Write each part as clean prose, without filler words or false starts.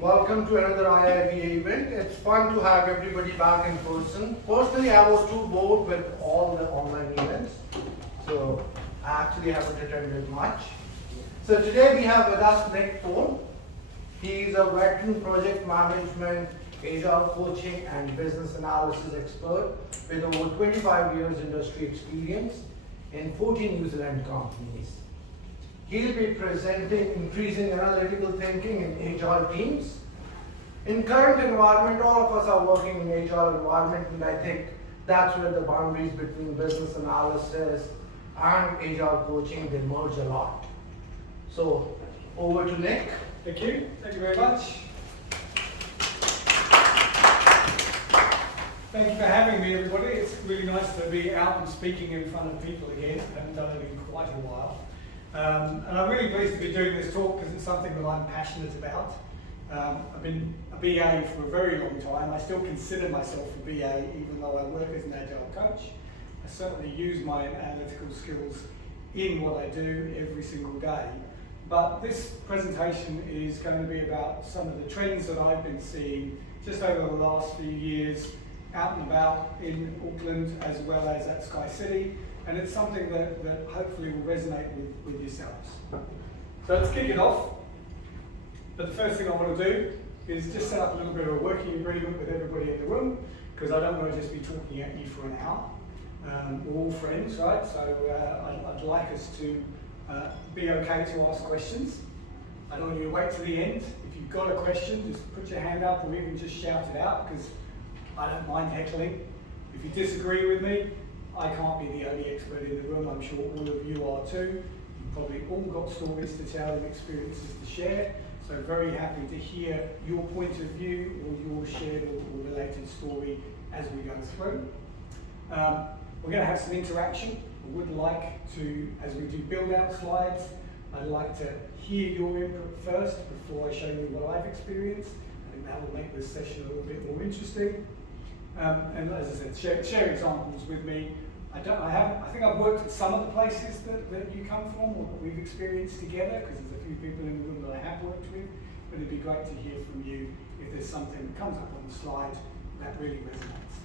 Welcome to another IIBA event. It's fun to have everybody back in person. Personally, I was too bored with all the online events, so I actually haven't attended much. So today we have with us Nick Foard. He's a veteran project management, Agile coaching and business analysis expert with over 25 years industry experience in 14 New Zealand companies. He'll be presenting increasing analytical thinking in Agile teams. In current environment, all of us are working in Agile environment, and I think that's where the boundaries between business analysis and Agile coaching, they merge a lot. So over to Nick. Thank you very much. Thank you for having me, everybody. It's really nice to be out and speaking in front of people again. I haven't done it in quite a while. And I'm really pleased to be doing this talk because it's something that I'm passionate about. I've been a BA for a very long time. I still consider myself a BA even though I work as an Agile coach. I certainly use my analytical skills in what I do every single day. But this presentation is going to be about some of the trends that I've been seeing just over the last few years out and about in Auckland as well as at Sky City. And it's something that hopefully will resonate with yourselves. So let's kick it off. But the first thing I want to do is just set up a little bit of a working agreement with everybody in the room, because I don't want to just be talking at you for an hour. We're all friends, right? So I'd like us to be okay to ask questions. I don't want you to wait to the end. If you've got a question, just put your hand up or even just shout it out, because I don't mind heckling. If you disagree with me, I can't be the only expert in the room. I'm sure all of you are too. You've probably all got stories to tell and experiences to share. So very happy to hear your point of view or your shared or related story as we go through. We're going to have some interaction. I would like to, as we do build out slides, I'd like to hear your input first before I show you what I've experienced. I think that will make this session a little bit more interesting. And as I said, share examples with me. I think I've worked at some of the places that you come from or that we've experienced together, because there's a few people in the room that I have worked with. But it'd be great to hear from you if there's something that comes up on the slide that really resonates.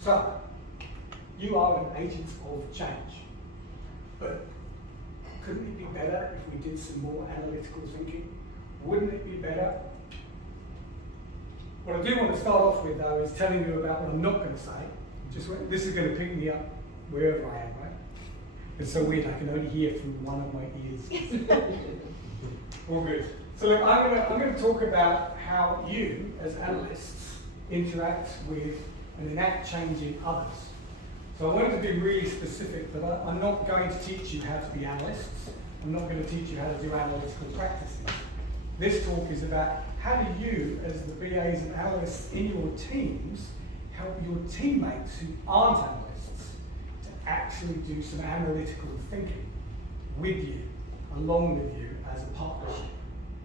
So, you are an agent of change, but couldn't it be better if we did some more analytical thinking? Wouldn't it be better? What I do want to start off with, though, is telling you about what I'm not going to say. This is going to pick me up wherever I am, right? It's so weird, I can only hear through one of my ears. All good. So look, I'm going to talk about how you, as analysts, interact with and enact change in others. So I wanted to be really specific, but I'm not going to teach you how to be analysts. I'm not going to teach you how to do analytical practices. This talk is about how do you, as the BAs and analysts in your teams, help your teammates who aren't analysts to actually do some analytical thinking with you, along with you as a partnership,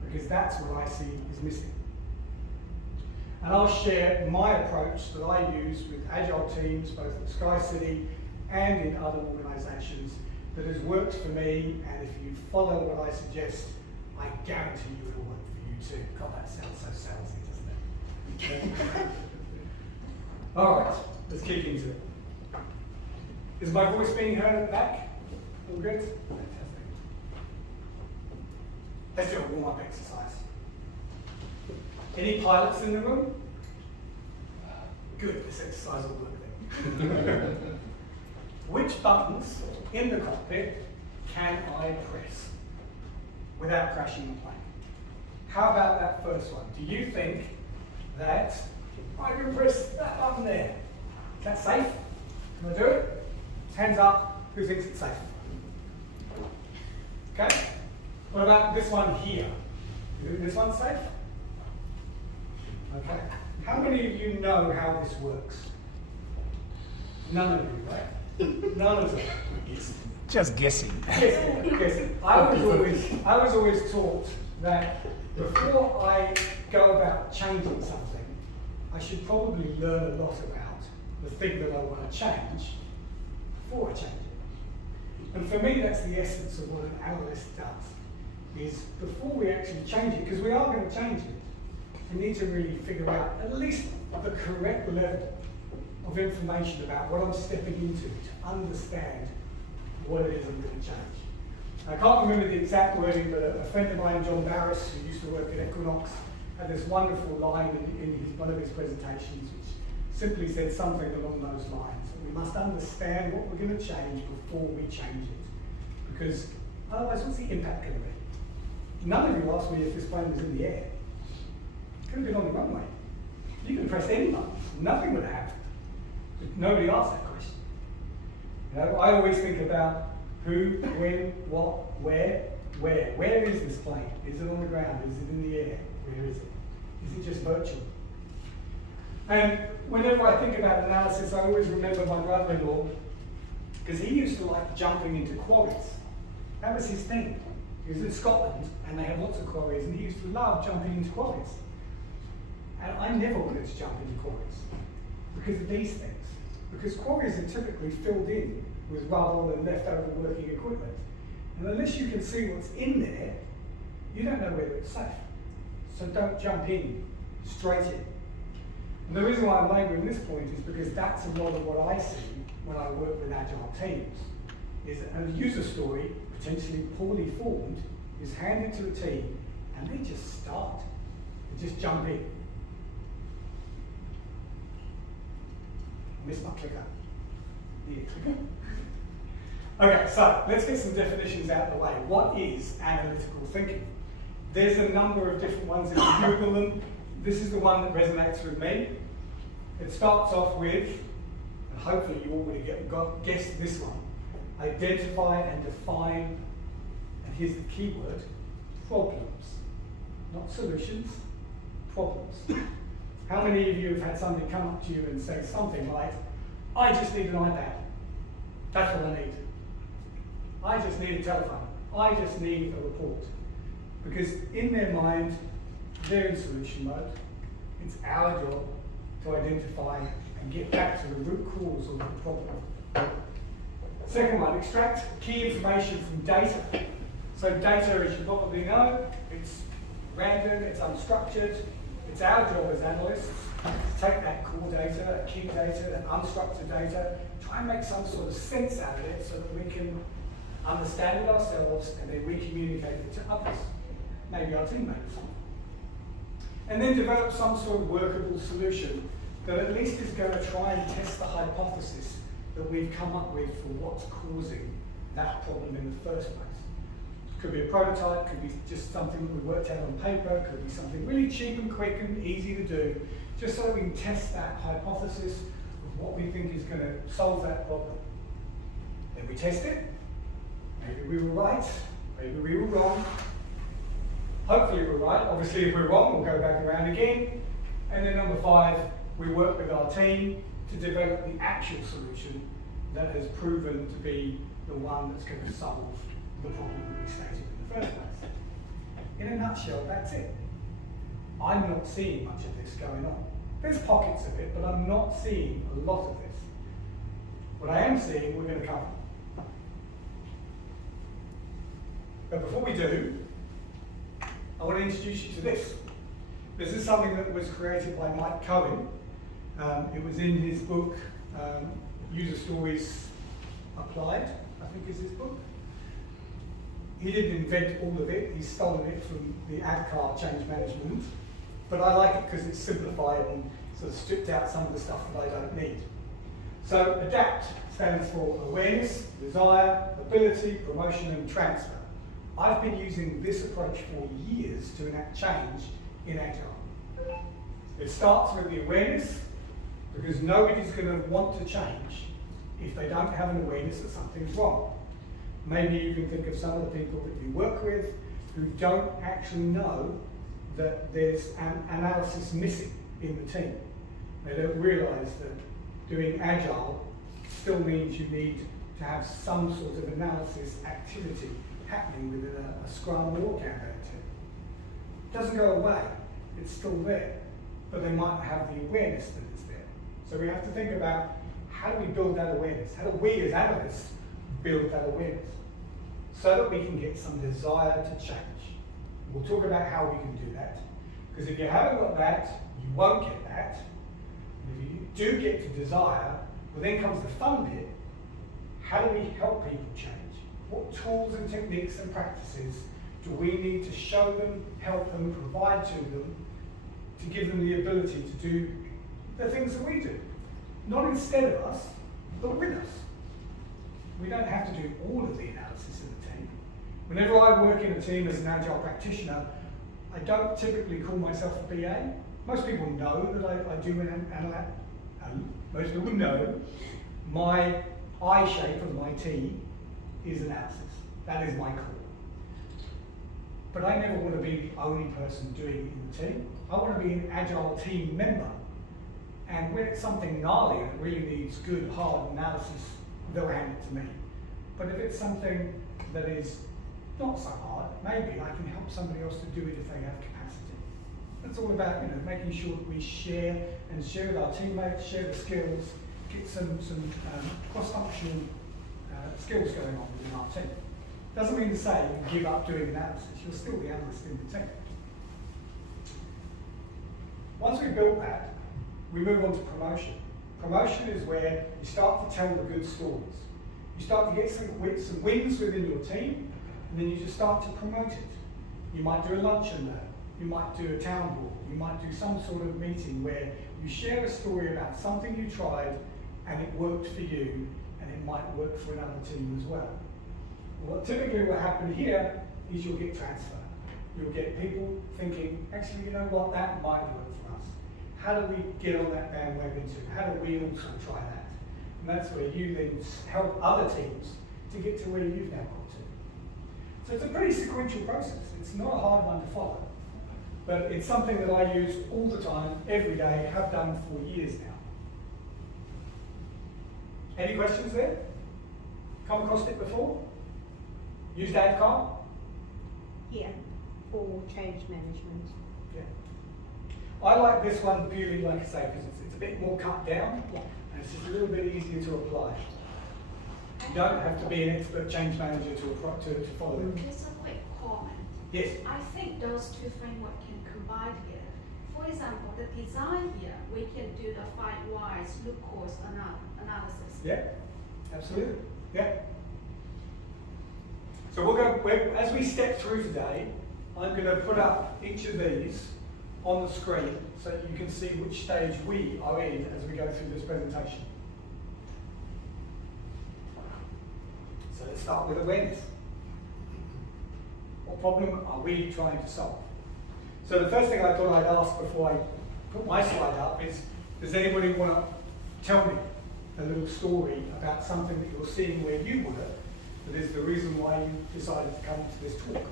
because that's what I see is missing. And I'll share my approach that I use with Agile teams, both at Sky City and in other organisations, that has worked for me, and if you follow what I suggest, I guarantee you it will work for you too. God, that sounds so salesy, doesn't it? All right, let's kick into it. Is my voice being heard at the back? All good? Fantastic. Let's do a warm-up exercise. Any pilots in the room? Good, this exercise will work then. Which buttons in the cockpit can I press without crashing the plane? How about that first one? Do you think that I can press that button there? Is that safe? Can I do it? Hands up, who thinks it's safe? Okay? What about this one here? You think this one's safe? Okay. How many of you know how this works? None of you, right? None of you. Just guessing. Guessing. I was always taught that before I go about changing something, I should probably learn a lot about the thing that I want to change before I change it. And for me, that's the essence of what an analyst does. is before we actually change it, because we are going to change it, we need to really figure out at least the correct level of information about what I'm stepping into to understand what it is I'm going to change. I can't remember the exact wording, but a friend of mine, John Barris, who used to work at Equinox, had this wonderful line in one of his presentations, which simply said something along those lines. We must understand what we're going to change before we change it. Because otherwise, what's the impact going to be? None of you asked me if this plane was in the air. It could have been on the runway. You could have pressed any button. Nothing would have happened. But nobody asked that question. You know, I always think about who, when, what, where. Where is this plane? Is it on the ground? Is it in the air? Where is it? Is it just virtual? And whenever I think about analysis, I always remember my brother-in-law, because he used to like jumping into quarries. That was his thing. He was in Scotland, and they have lots of quarries, and he used to love jumping into quarries. And I never wanted to jump into quarries because of these things. Because quarries are typically filled in with rubble and leftover working equipment. And unless you can see what's in there, you don't know whether it's safe. So don't jump in straight in. And the reason why I'm labouring this point is because that's a lot of what I see when I work with Agile teams. Is a user story, potentially poorly formed, is handed to the team and they just start. They just jump in. I missed my clicker. Need a clicker? Okay, so let's get some definitions out of the way. What is analytical thinking? There's a number of different ones if you Google them. This is the one that resonates with me. It starts off with, and hopefully you already guessed this one, identify and define, and here's the key word, problems. Not solutions, problems. How many of you have had somebody come up to you and say something like, I just need an iPad. That's what I need. I just need a telephone. I just need a report. Because in their mind, they're in solution mode. It's our job to identify and get back to the root cause of the problem. Second one, extract key information from data. So data, as you probably know, it's random, it's unstructured. It's our job as analysts to take that core data, that key data, that unstructured data, try and make some sort of sense out of it so that we can understand it ourselves and then we communicate it to others, maybe our teammates. And then develop some sort of workable solution that at least is going to try and test the hypothesis that we've come up with for what's causing that problem in the first place. Could be a prototype, could be just something that we worked out on paper, could be something really cheap and quick and easy to do, just so that we can test that hypothesis of what we think is going to solve that problem. Then we test it. Maybe we were right, maybe we were wrong. Hopefully we're right. Obviously if we're wrong, we'll go back around again. And then number 5, we work with our team to develop the actual solution that has proven to be the one that's going to solve the problem that we stated in the first place. In a nutshell, that's it. I'm not seeing much of this going on. There's pockets of it, but I'm not seeing a lot of this. What I am seeing, we're going to cover. But before we do, I want to introduce you to this. This is something that was created by Mike Cohen. It was in his book, User Stories Applied, I think is his book. He didn't invent all of it, he's stolen it from the ADCAR change management. But I like it because it's simplified and sort of stripped out some of the stuff that I don't need. So ADAPT stands for awareness, desire, ability, promotion and transfer. I've been using this approach for years to enact change in Agile. It starts with the awareness, because nobody's going to want to change if they don't have an awareness that something's wrong. Maybe you can think of some of the people that you work with who don't actually know that there's an analysis missing in the team. They don't realise that doing Agile still means you need to have some sort of analysis activity happening within a Scrum or Kanban team. It doesn't go away, it's still there, but they might have the awareness that it's there. So we have to think about how do we build that awareness? How do we as analysts build that awareness? so that we can get some desire to change. We'll talk about how we can do that. Because if you haven't got that, you won't get that. And if you do get to desire, well then comes the fun bit. How do we help people change? What tools and techniques and practices do we need to show them, help them, provide to them, to give them the ability to do the things that we do? Not instead of us, but with us. We don't have to do all of the analysis of the team. Whenever I work in a team as an Agile practitioner, I don't typically call myself a BA. Most people know that I do an analytical. Most people know my I shape of my T is analysis. That is my core. But I never want to be the only person doing it in the team. I want to be an Agile team member. And when it's something gnarly and it really needs good, hard analysis, they'll hand it to me. But if it's something that is not so hard, maybe I can help somebody else to do it if they have capacity. It's all about making sure that we share with our teammates, share the skills, get some cross-functional skills going on within our team. Doesn't mean to say you give up doing analysis, you'll still be analyst in the team. Once we've built that, we move on to promotion. Promotion is where you start to tell the good stories. You start to get some wins within your team, and then you just start to promote it. You might do a lunch and learn. You might do a town hall. You might do some sort of meeting where you share a story about something you tried and it worked for you, and it might work for another team as well. What typically will happen here is you'll get transfer. You'll get people thinking, actually, you know what, that might work for us. How do we get on that bandwagon too? How do we also try that? And that's where you then help other teams to get to where you've now got to. So it's a pretty sequential process. It's not a hard one to follow. But it's something that I use all the time, every day, have done for years now. Any questions there? Come across it before? Used AdCar? Yeah, for change management. Yeah. I like this one purely, like I say, because it's a bit more cut down, Yeah. and it's just a little bit easier to apply. You don't have to be an expert change manager to follow it. Just a quick comment. Yes. I think those two frameworks can combine here. For example, the design here, we can do the 5 whys, root cause analysis. Yeah, absolutely. Yeah. So we'll go, as we step through today, I'm going to put up each of these on the screen so that you can see which stage we are in as we go through this presentation. So let's start with awareness. What problem are we trying to solve? So the first thing I thought I'd ask before I put my slide up is, does anybody want to tell me a little story about something that you're seeing where you work that is the reason why you decided to come to this talk?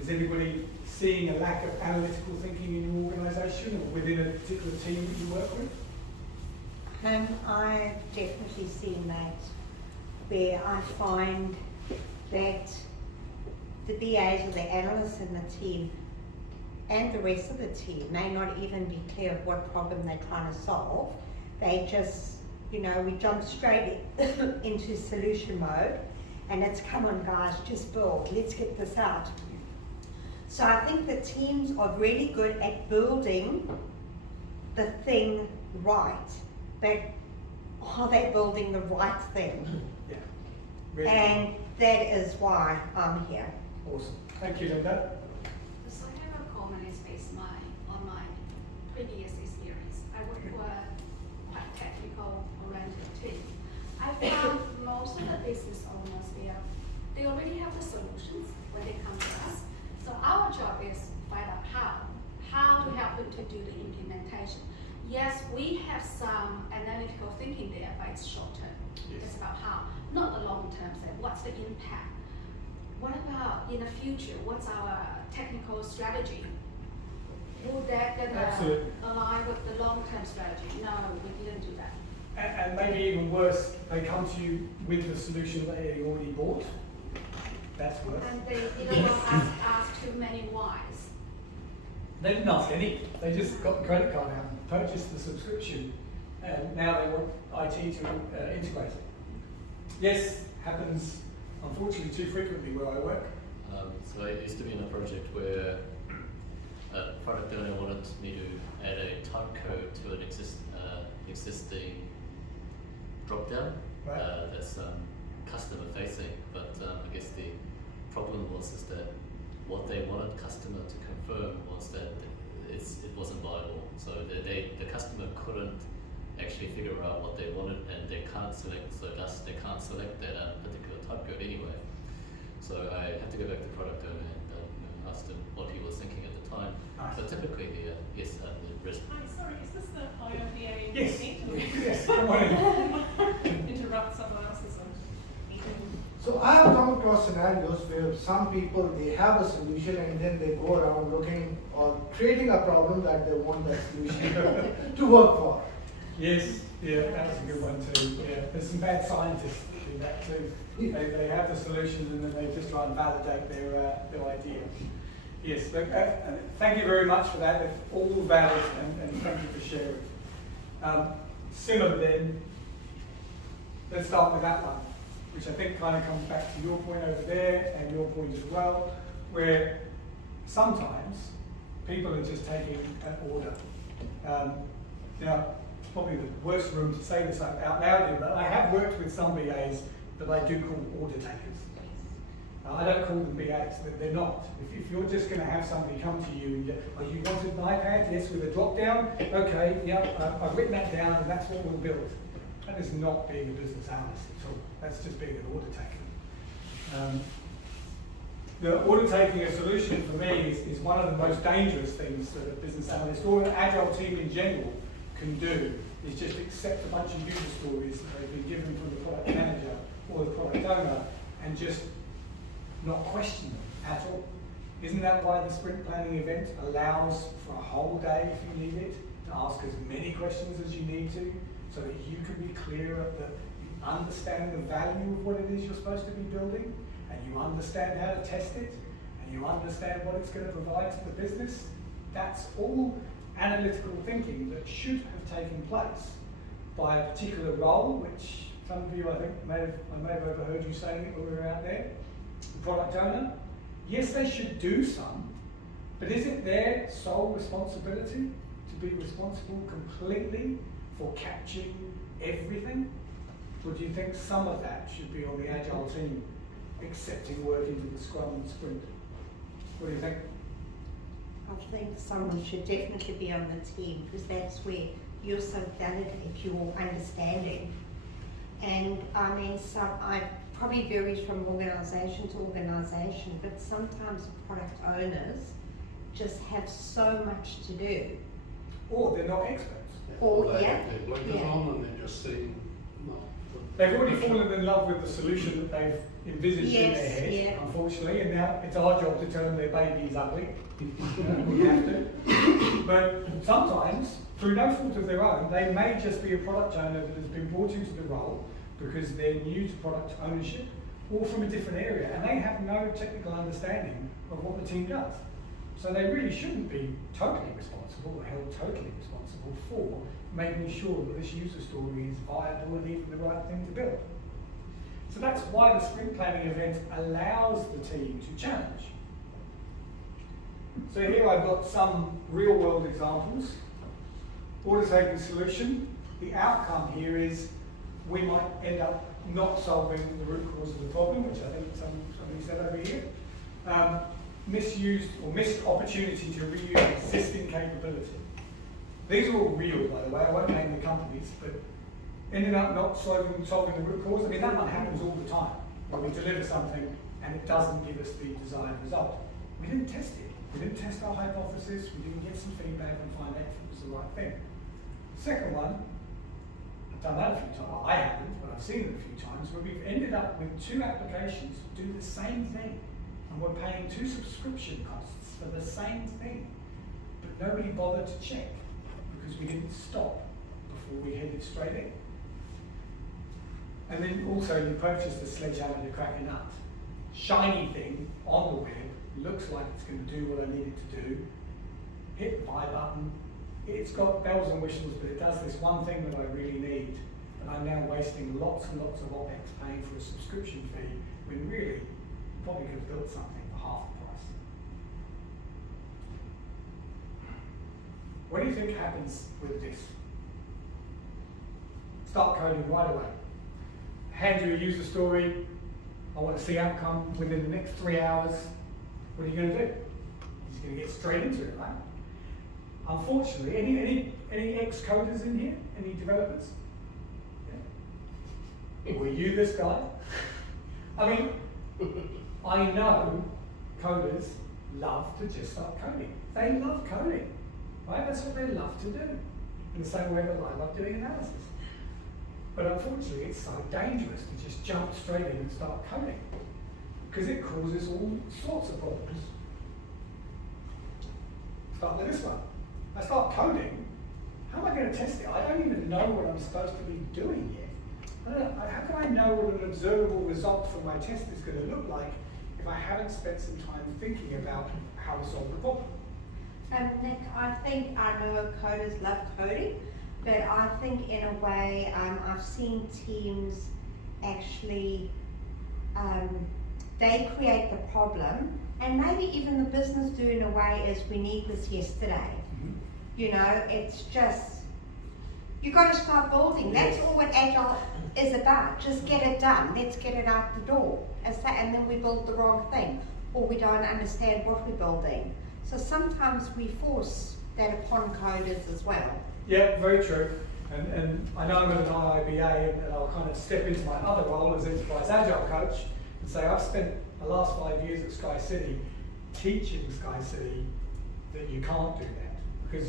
Is anybody seeing a lack of analytical thinking in your organisation or within a particular team that you work with? I've definitely seen that, where I find that the BAs or the analysts in the team and the rest of the team may not even be clear of what problem they're trying to solve. They just, we jump straight into solution mode, and it's, come on guys, just build, let's get this out. So I think the teams are really good at building the thing right, but are they building the right thing? Yeah. Really And that is why I'm here. awesome. Thank you, Linda. So I have a comment is based on my previous experience. I work for a quite technical oriented team. I found most of the business owners they already have the solutions when they come to us. So our job is to find out how to help them to do the implementation. Yes, we have some analytical thinking there, but it's short term. Yes. It's about how, not the long term. Say, what's the impact? What about in the future? What's our technical strategy? Will that Absolutely. align with the long term strategy? No, we didn't do that. And maybe even worse, they come to you with the solution that they already bought. That's worse. And they didn't want us to ask too many whys. They didn't ask any. They just got the credit card out and purchased the subscription, and now they want IT to integrate it. Yes, happens unfortunately too frequently where I work. So I used to be in a project where a product owner wanted me to add a type code to an existing drop-down Right. that's customer facing, but I guess the problem was is that what they wanted customer to confirm was that it wasn't viable. So the customer couldn't actually figure out what they wanted, and they can't select. So thus they can't select that particular type code anyway. So I had to go back to product owner and asked him what he was thinking at the time. Nice. So typically the risk. Hi, sorry, is this the IIBA Yes. meeting? Yes, come on in. Interrupt someone else's meeting. So I have come across scenarios where some people, they have a solution and then they go around looking or creating a problem that they want that solution to work for. Yes, yeah, that was a good one too. Yeah, there's some bad scientists that do that too. They have the solution and then they just try and validate their idea. Yes, but thank you very much for that. It's all valid and thank you for sharing. Similar then, let's start with that one, which I think kind of comes back to your point over there and your point as well, where sometimes people are just taking an order. Now, it's probably the worst room to say this out loud in, but I have worked with some BAs that I do call order takers. I don't call them BAs, they're not. If you're just going to have somebody come to you and you wanted an iPad, yes, with a drop down, okay, yeah, I've written that down and that's what we'll build. That is not being a business analyst at all. That's just being an order taker. The order taking a solution for me is one of the most dangerous things that a business analyst or an agile team in general can do, is just accept a bunch of user stories that they've been given from the product manager or the product owner and just not question them at all. Isn't that why the sprint planning event allows for a whole day, if you need it, to ask as many questions as you need to, so that you can be clearer, that you understand the value of what it is you're supposed to be building, and you understand how to test it, and you understand what it's going to provide to the business? That's all analytical thinking that should have taken place by a particular role, which some of you, I think, I may have overheard you saying it when we were out there. The product owner, yes, they should do some, but is it their sole responsibility to be responsible completely for capturing everything? Or do you think some of that should be on the Agile team, accepting work into the Scrum and Sprint? What do you think? I think someone should definitely be on the team, because that's where you're so validate your understanding. And I mean, I probably varies from organisation to organisation, but sometimes product owners just have so much to do. Or they're not experts. Or, they yeah, have their blinkers yeah. on and they're just seeing. They've already fallen in love with the solution that they've envisaged in their Yes, head, yeah. unfortunately, and now it's our job to tell them their baby is ugly. We have to. But sometimes, through no fault of their own, they may just be a product owner that has been brought into the role because they're new to product ownership or from a different area, and they have no technical understanding of what the team does. So they really shouldn't be totally responsible or held totally responsible for making sure that this user story is viable and even the right thing to build. So that's why the sprint planning event allows the team to challenge. So here I've got some real world examples. Order taking solution. The outcome here is we might end up not solving the root cause of the problem, which I think somebody said over here. Misused or missed opportunity to reuse existing capability. These are all real, by the way. I won't name the companies, but ended up not solving the root cause. I mean, that one happens all the time, where we deliver something and it doesn't give us the desired result. We didn't test it. We didn't test our hypothesis. We didn't get some feedback and find out if it was the right thing. Second one, I've done that a few times. Well, I haven't, but I've seen it a few times, where we've ended up with two applications do the same thing, and we're paying 2 subscription costs for the same thing, but nobody bothered to check because we didn't stop before we headed straight in. And then also you purchased a sledgehammer to crack a nut. Shiny thing on the web, looks like it's going to do what I need it to do. Hit the buy button. It's got bells and whistles, but it does this one thing that I really need. And I'm now wasting lots and lots of OPEX paying for a subscription fee when really you probably could have built something for half the price. What do you think happens with this? Start coding right away. Hand you a user story. I want to see outcome within the next 3 hours. What are you going to do? You're just going to get straight into it, right? Unfortunately, any ex-coders in here? Any developers? Yeah. Were you this guy? I mean, I know coders love to just start coding. They love coding, right? That's what they love to do. In the same way that I love doing analysis. But unfortunately, it's so dangerous to just jump straight in and start coding because it causes all sorts of problems. Start with this one. I start coding. How am I going to test it? I don't even know what I'm supposed to be doing yet. How can I know what an observable result from my test is going to look like if I haven't spent some time thinking about how to solve the problem? Nick, I think I know coders love coding, but I think in a way I've seen teams actually, they create the problem, and maybe even the business do in a way is we need this yesterday. Mm-hmm. You know, it's just, you got to start building. That's all what Agile is about. Just get it done. Let's get it out the door. And then we build the wrong thing, or we don't understand what we're building. So sometimes we force that upon coders as well. Yeah, very true. And I know I'm at an IIBA, and I'll kind of step into my other role as Enterprise Agile Coach and say I've spent the last 5 years at Sky City teaching Sky City that you can't do that. Because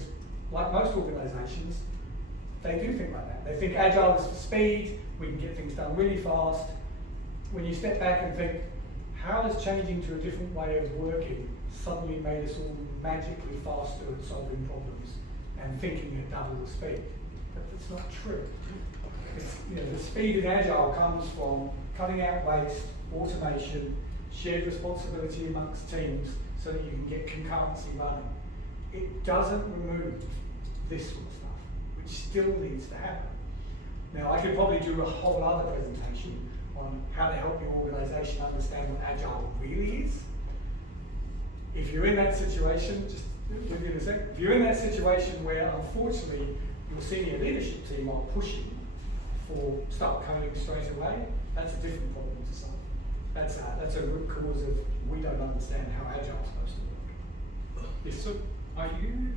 like most organisations, they do think like that. They think Agile is for speed, we can get things done really fast. When you step back and think, how has changing to a different way of working suddenly made us all magically faster at solving problems and thinking at double the speed? But that's not true. It's, the speed in Agile comes from cutting out waste, automation, shared responsibility amongst teams so that you can get concurrency running. It doesn't remove this sort of stuff, which still needs to happen. Now, I could probably do a whole other presentation on how to help your organisation understand what Agile really is. If you're in that situation, just give me a second. If you're in that situation where, unfortunately, your senior leadership team are pushing for start coding straight away, that's a different problem to solve. That's a root cause of we don't understand how Agile is supposed to work. Yes. So, are you,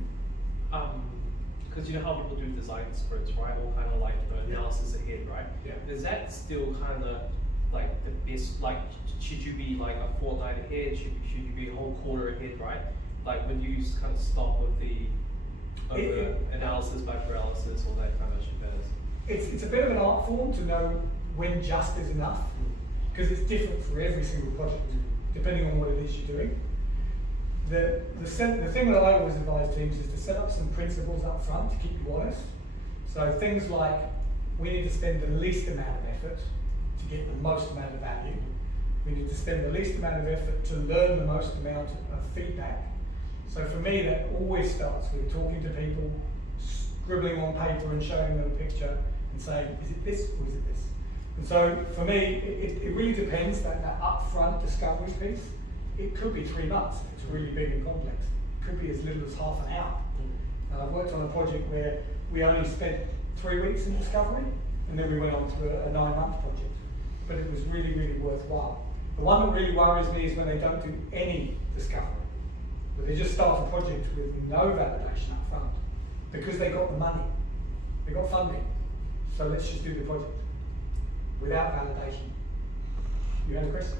because you know how people do design sprints, right? Or kind of like analysis ahead, right? Yeah. Is that still kind of like the best? Like, should you be like a fortnight ahead? Should you be a whole quarter ahead, right? Like, when you kind of stop with the analysis by paralysis, all that kind of shit. It's a bit of an art form to know when just is enough, because it's different for every single project, depending on what it is you're doing. The thing that I always advise teams is to set up some principles up front to keep you honest. So things like, we need to spend the least amount of effort to get the most amount of value. We need to spend the least amount of effort to learn the most amount of feedback. So for me, that always starts with talking to people, scribbling on paper and showing them a picture and saying, is it this or is it this? And so for me, it really depends, that upfront discovery piece. It could be 3 months if it's really big and complex. It could be as little as half an hour. And I've worked on a project where we only spent 3 weeks in discovery, and then we went on to a 9-month project. But it was really, really worthwhile. The one that really worries me is when they don't do any discovery, but they just start a project with no validation up front because they got the money, they got funding. So let's just do the project without validation. You had a question?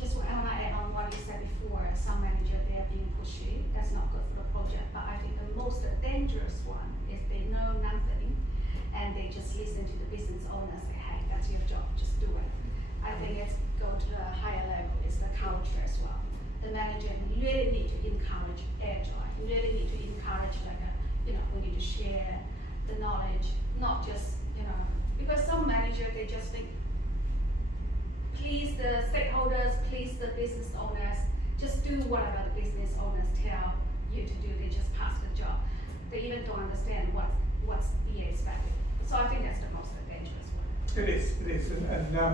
Just what I want to add on what you said before, some manager, they are being pushy, that's not good for the project, but I think the most dangerous one is they know nothing and they just listen to the business owner say, hey, that's your job, just do it. I think it's go to a higher level, it's the culture as well. The manager really need to encourage Agile, you really need to encourage we need to share the knowledge, not just, because some manager, they just think, please the stakeholders, please the business owners, just do whatever the business owners tell you to do, they just pass the job. They even don't understand what's BA expected. So I think that's the most dangerous one. It is, and I'll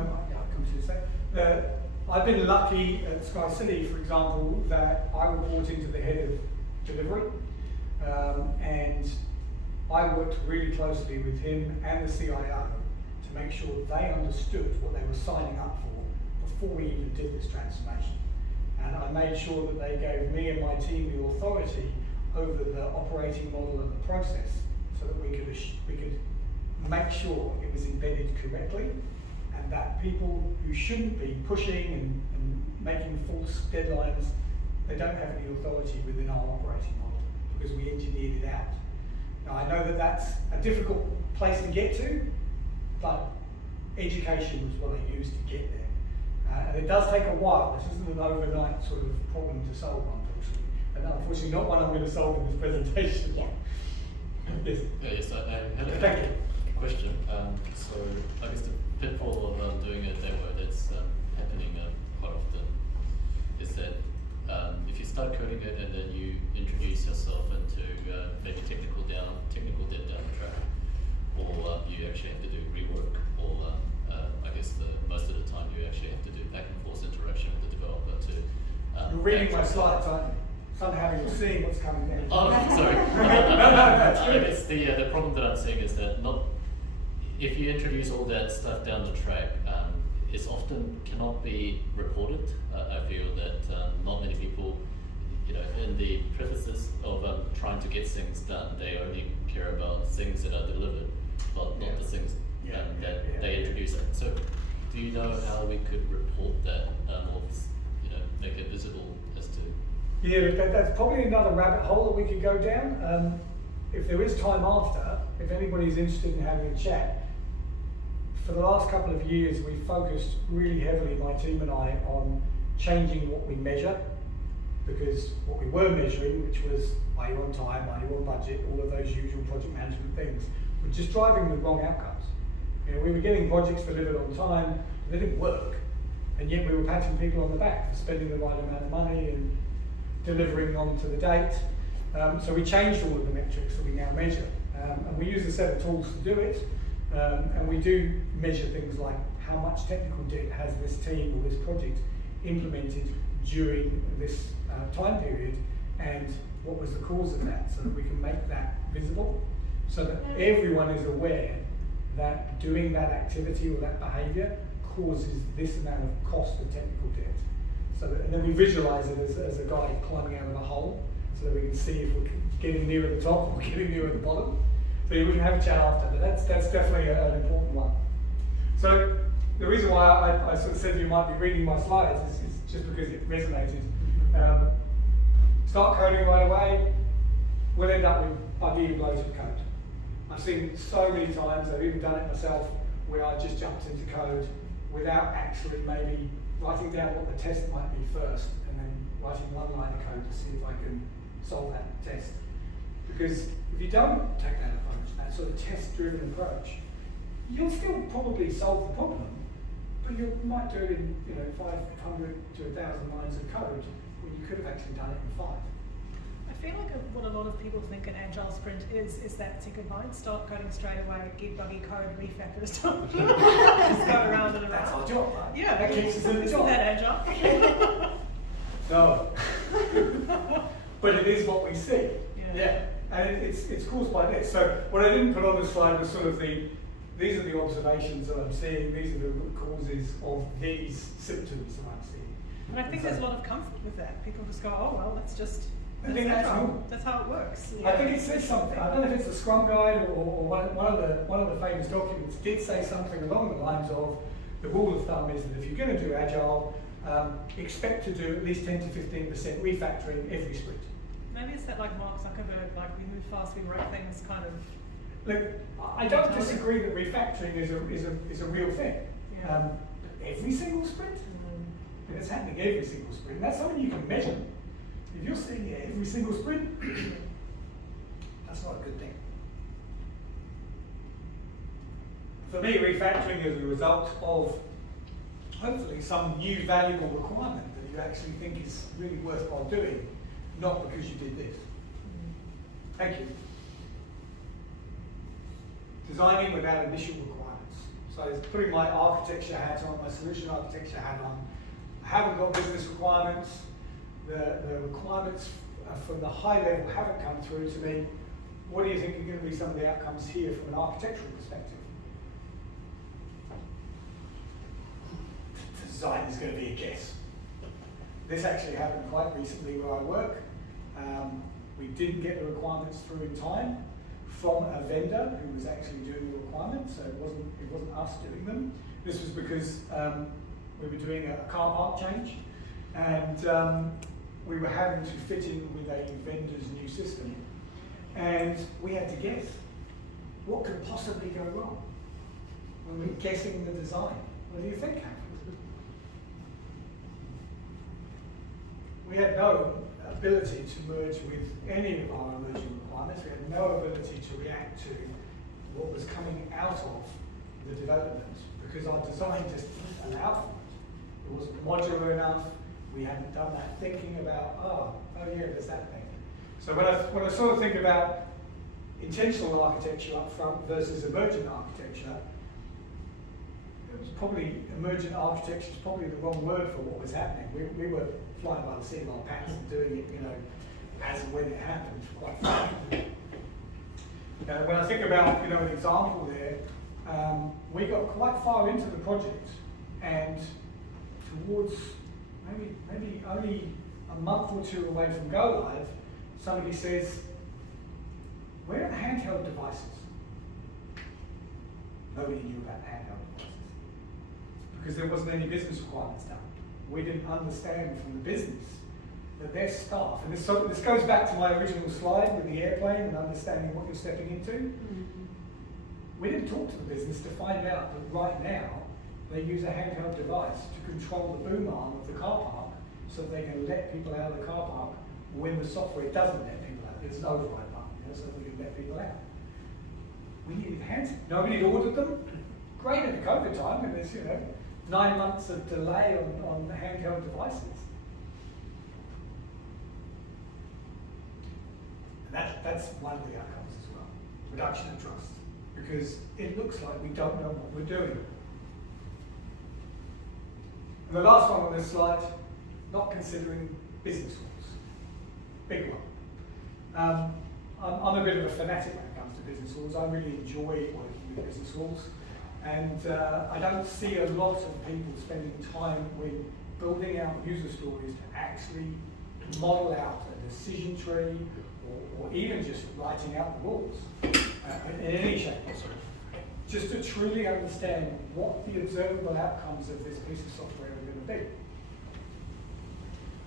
come to you in a sec. I've been lucky at Sky City, for example, that I report into the head of delivery, and I worked really closely with him and the CIO to make sure they understood what they were signing up for before we even did this transformation. And I made sure that they gave me and my team the authority over the operating model and the process, so that we could make sure it was embedded correctly, and that people who shouldn't be pushing and making false deadlines, they don't have any authority within our operating model, because we engineered it out. Now, I know that that's a difficult place to get to, but education was what I used to get there. And it does take a while. This isn't an overnight sort of problem to solve, unfortunately. And unfortunately, not one I'm going to solve in this presentation. Yeah. Yes. Yes, I had Thank you. a question. So I guess the pitfall of doing a demo that's happening quite often is that if you start coding it and then you introduce yourself into maybe technical debt down the track, or you actually have to do rework, or I guess most of the time you actually have to do back and forth interaction with the developer to. You're reading my slides, aren't you? Somehow you're seeing what's coming next. Oh, sorry. That's I good. guess the problem that I'm seeing is that if you introduce all that stuff down the track, it often cannot be reported. I feel that not many people, in the prefaces of trying to get things done, they only care about things that are delivered, but not the things that they introduce. So, do you know how we could report that, or make it visible as to? Yeah, that's probably another rabbit hole that we could go down. If there is time after, if anybody's interested in having a chat, for the last couple of years we've focused really heavily, my team and I, on changing what we measure, because what we were measuring, which was are you on time, are you on budget, all of those usual project management things, were just driving the wrong outcomes. We were getting projects delivered on time, they didn't work, and yet we were patting people on the back for spending the right amount of money and delivering on to the date. So we changed all of the metrics that we now measure, and we use a set of tools to do it, and we do measure things like how much technical debt has this team or this project implemented during this time period, and what was the cause of that, so that we can make that visible, so that everyone is aware that doing that activity or that behaviour causes this amount of cost of technical debt. And then we visualise it as a guy climbing out of a hole, so that we can see if we're getting nearer the top or getting nearer the bottom. So we can have a chat after, but that's definitely an important one. So the reason why I sort of said you might be reading my slides is just because it resonated. Start coding right away, we'll end up with buggy and bloated code. I've seen it so many times, I've even done it myself, where I just jumped into code without actually maybe writing down what the test might be first, and then writing one line of code to see if I can solve that test. Because if you don't take that approach, that sort of test-driven approach, you'll still probably solve the problem, but you might do it in 500 to 1,000 lines of code when you could have actually done it in 5. I feel like what a lot of people think an agile sprint is that second line, start coding straight away, get buggy code, refactor stuff. Just go around and around. That's our job, right? Yeah, that keeps us in the isn't job. that agile? No. But it is what we see. Yeah. And it's caused by this. So what I didn't put on the slide was sort of these are the observations that I'm seeing, these are the root causes of these symptoms that I'm seeing. And I think there's a lot of comfort with that. People just go, oh well, I think that's agile. That's how it works. I think it says something. I don't know if it's the Scrum Guide or one of the famous documents did say something along the lines of the rule of thumb is that if you're going to do Agile, expect to do at least 10 to 15% refactoring every sprint. Maybe it's that like Mark Zuckerberg, like we move fast, we write things kind of. Look, I don't disagree that refactoring is a real thing. Yeah. Every single sprint? It's happening every single sprint. That's something you can measure. If you're seeing it every single sprint, that's not a good thing. For me, refactoring is a result of hopefully some new valuable requirement that you actually think is really worthwhile doing, not because you did this. Thank you. Designing without initial requirements. So it's putting my architecture hat on, my solution architecture hat on. I haven't got business requirements. The requirements from the high level haven't come through to me. What do you think are going to be some of the outcomes here from an architectural perspective? Design is going to be a guess. This actually happened quite recently where I work. We didn't get the requirements through in time from a vendor who was actually doing the requirements, so it wasn't us doing them. This was because we were doing a car park change, and we were having to fit in with a vendor's new system, and we had to guess what could possibly go wrong when we're guessing the design. What do you think happened? We had no ability to merge with any of our emerging requirements. We had no ability to react to what was coming out of the development because our design just didn't allow for it. It wasn't modular enough. We hadn't done that thinking about, oh yeah, there's that thing. So when I sort of think about intentional architecture up front versus emergent architecture, it was probably emergent architecture is probably the wrong word for what was happening. We were flying by the seat of our pants and doing it, as and when it happened, quite frankly. When I think about, an example there, we got quite far into the project, and towards maybe only a month or two away from go live, somebody says, "Where are the handheld devices?" Nobody knew about handheld devices because there wasn't any business requirements done. We didn't understand from the business that their staff, and this goes back to my original slide with the airplane and understanding what you're stepping into. Mm-hmm. We didn't talk to the business to find out that right now they use a handheld device to control the boom arm of the car park so that they can let people out of the car park when the software doesn't let people out. There's an override button, so we can let people out. We needed hands. Nobody had ordered them. Great at the COVID time, and there's 9 months of delay on the handheld devices. And that's one of the outcomes as well. Reduction of trust. Because it looks like we don't know what we're doing. And the last one on this slide, not considering business rules. Big one. I'm a bit of a fanatic when it comes to business rules. I really enjoy working with business rules. And I don't see a lot of people spending time with building out user stories to actually model out a decision tree or even just writing out the rules in any shape or form. Just to truly understand what the observable outcomes of this piece of software are going to be.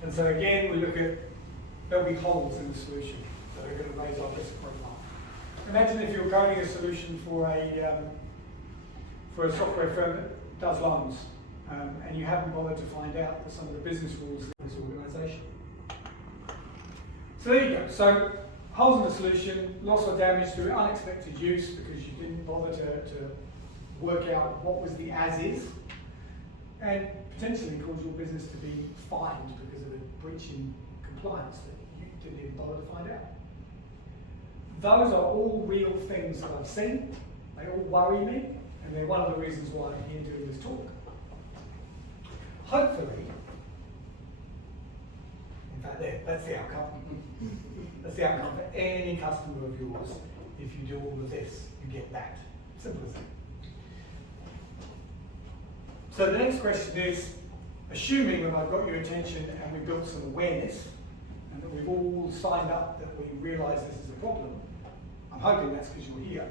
And so again, we look at, there'll be holes in the solution that are going to raise our risk profile. Imagine if you're coding a solution for a software firm that does loans, and you haven't bothered to find out some of the business rules of this organisation. So there you go. So holes in the solution, loss or damage through unexpected use because you didn't bother to work out what was the as-is, and potentially cause your business to be fined because of a breach in compliance that you didn't even bother to find out. Those are all real things that I've seen. They all worry me. And they're one of the reasons why I'm here doing this talk. Hopefully, in fact, that's the outcome. That's the outcome for any customer of yours. If you do all of this, you get that. Simple as that. So the next question is, assuming that I've got your attention and we've built some awareness, and that we've all signed up that we realise this is a problem, I'm hoping that's because you're here.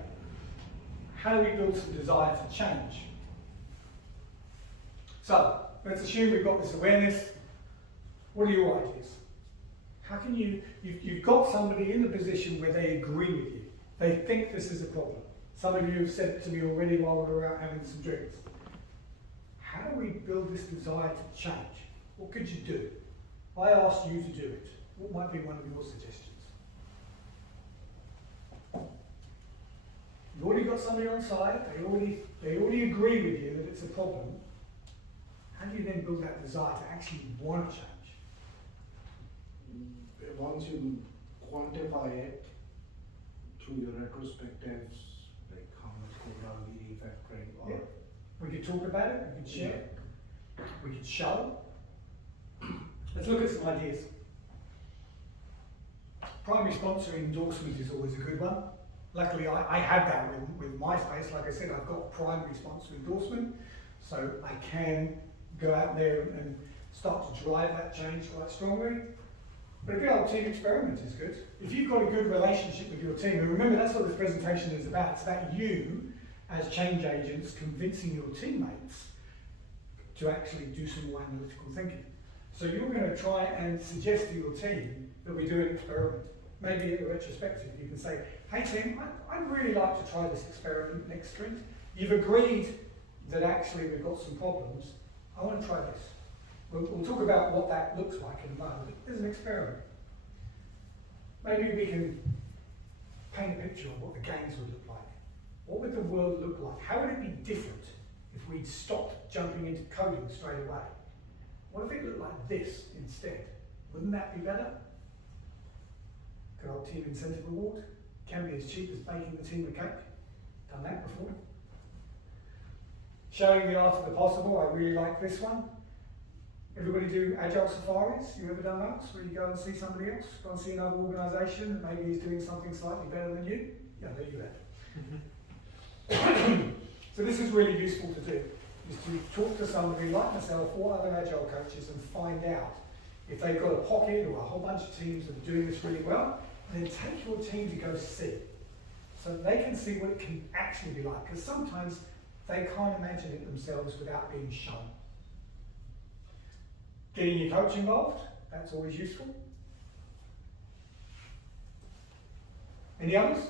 How do we build some desire to change? So, let's assume we've got this awareness. What are your ideas? How can you've got somebody in the position where they agree with you. They think this is a problem. Some of you have said it to me already while we were out having some drinks. How do we build this desire to change? What could you do? I asked you to do it. What might be one of your suggestions? You've already got somebody on site, they already agree with you that it's a problem. How do you then build that desire to actually want to change? Once you quantify it through your retrospectives, like how much code are we refactoring, or We could talk about it, we could share, we could show. Let's look at some ideas. Primary sponsor endorsement is always a good one. Luckily, I have that with MySpace. Like I said, I've got primary sponsor endorsement, so I can go out there and start to drive that change quite strongly. But a good old team experiment is good. If you've got a good relationship with your team, and remember that's what this presentation is about, it's about you as change agents convincing your teammates to actually do some more analytical thinking. So you're going to try and suggest to your team that we do an experiment. Maybe in a retrospective you can say, hey team, I'd really like to try this experiment next sprint. You've agreed that actually we've got some problems. I want to try this. We'll talk about what that looks like in a moment. There's an experiment. Maybe we can paint a picture of what the games would look like. What would the world look like? How would it be different if we'd stopped jumping into coding straight away? What if it looked like this instead? Wouldn't that be better? Good old team incentive award. Can be as cheap as baking the team a cake. Done that before. Showing the art of the possible. I really like this one. Everybody do Agile safaris? You ever done those? Where you go and see somebody else? Go and see another organisation that maybe is doing something slightly better than you? Yeah, there you go. So this is really useful to do, is to talk to somebody like myself or other Agile coaches and find out if they've got a pocket or a whole bunch of teams that are doing this really well, and then take your team to go see, so they can see what it can actually be like, because sometimes they can't imagine it themselves without being shown. Getting your coach involved, that's always useful. Any others?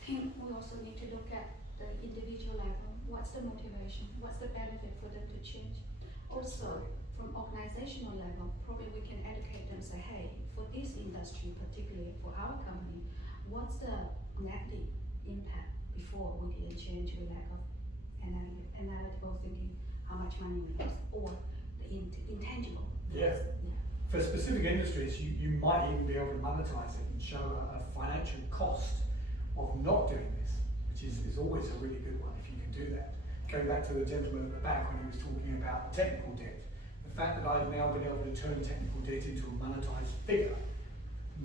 I think we also need to look at the individual level. What's the motivation? What's the benefit for them to change? Also, from organizational level, probably we can educate them, say, hey, for this industry, particularly for our company, what's the negative impact before we didn't change to lack of analytical thinking, how much money we lost, or the intangible. Yeah. For specific industries, you might even be able to monetize it and show a financial cost of not doing this, which is always a really good one if you can do that. Going back to the gentleman at the back when he was talking about technical debt, the fact that I've now been able to turn technical debt into a monetized figure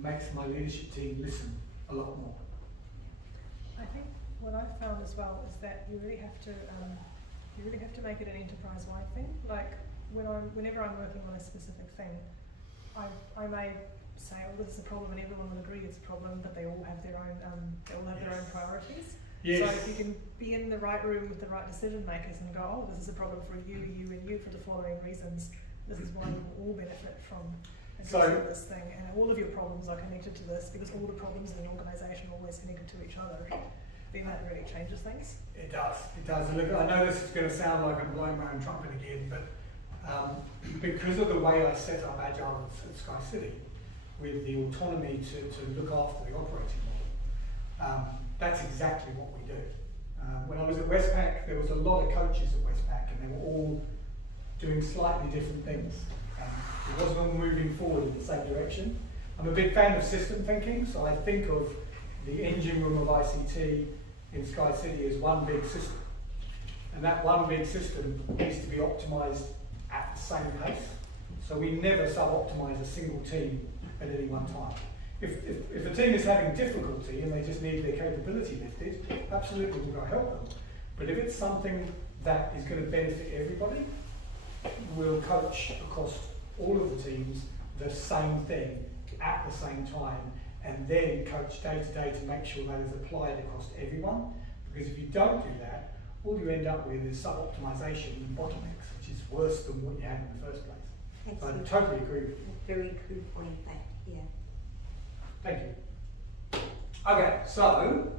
makes my leadership team listen a lot more. I think what I've found as well is that you really have to make it an enterprise-wide thing. Like whenever I'm working on a specific thing, I may say, "Oh, this is a problem," and everyone will agree it's a problem, but they all have their own priorities. Yes. So if you can be in the right room with the right decision makers and go, "Oh, this is a problem for you, you, and you for the following reasons. This is why we will all benefit from addressing this thing, and all of your problems are connected to this because all the problems in an organisation are always connected to each other." Then that really changes things. It does. It does. Look, I know this is going to sound like I'm blowing my own trumpet again, but because of the way I set up Agile at Sky City, with the autonomy to look after the operating model, that's exactly what we do. When I was at Westpac, there was a lot of coaches at Westpac, and they were all doing slightly different things. It wasn't all moving forward in the same direction. I'm a big fan of system thinking, so I think of the engine room of ICT in Sky City as one big system. And that one big system needs to be optimized at the same pace. So we never sub-optimize a single team at any one time. If a team is having difficulty and they just need their capability lifted, absolutely we'll go help them. But if it's something that is going to benefit everybody, we'll coach across all of the teams the same thing at the same time, and then coach day to day to make sure that is applied across everyone. Because if you don't do that, all you end up with is sub-optimization and bottlenecks, which is worse than what you had in the first place. So I totally agree with you. Very good point back, yeah. Thank you. Okay, so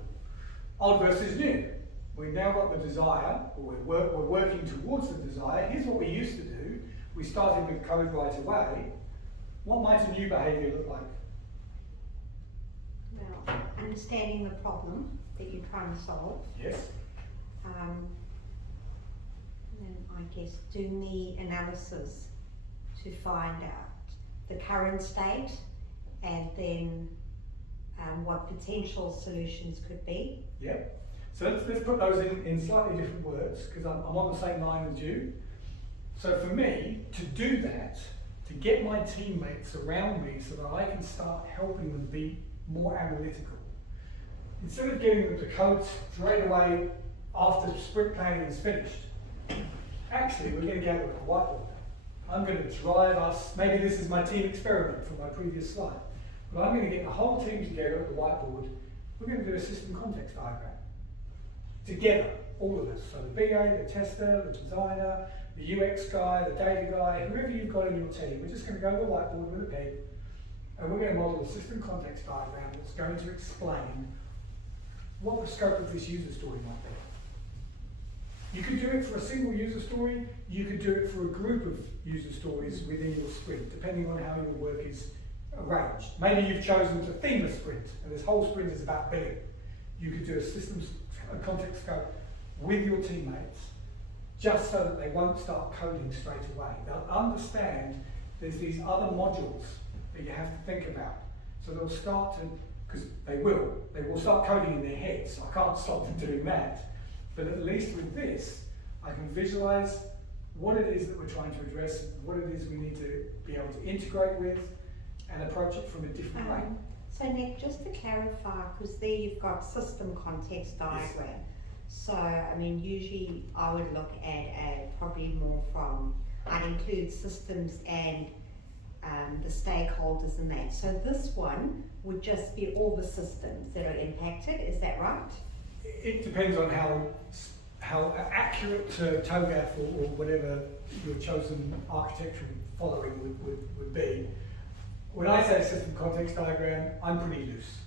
old versus new. We've now got the desire, or we're working towards the desire. Here's what we used to do. We started with code right away. What might a new behaviour look like? Well, understanding the problem that you're trying to solve. Yes. Then I guess doing the analysis to find out the current state and then what potential solutions could be. Yep. So let's put those in slightly different words, because I'm on the same line as you. So for me, to do that, to get my teammates around me so that I can start helping them be more analytical, instead of getting them to code straight away after sprint planning is finished, actually we're going to gather at the whiteboard. I'm going to drive us, maybe this is my team experiment from my previous slide, but I'm going to get the whole team together at the whiteboard. We're going to do a system context diagram. Together, all of us. So the BA, the tester, the designer, the UX guy, the data guy, whoever you've got in your team, we're just going to go to the whiteboard with a pen and we're going to model a system context diagram that's going to explain what the scope of this user story might be. You could do it for a single user story, you could do it for a group of user stories within your sprint, depending on how your work is arranged. Maybe you've chosen to theme a sprint, and this whole sprint is about billing. You could do a systems context scope with your teammates, just so that they won't start coding straight away. They'll understand there's these other modules that you have to think about. So they'll start to, because they will start coding in their heads. I can't stop them doing that. But at least with this, I can visualize what it is that we're trying to address, what it is we need to be able to integrate with, and approach it from a different way. So Nick, just to clarify, because there you've got system context diagram. So, I mean, usually I would look at probably more from, I'd include systems and the stakeholders in that. So this one would just be all the systems that are impacted, is that right? It depends on how accurate TOGAF or whatever your chosen architectural following would be. When I say system context diagram, I'm pretty loose.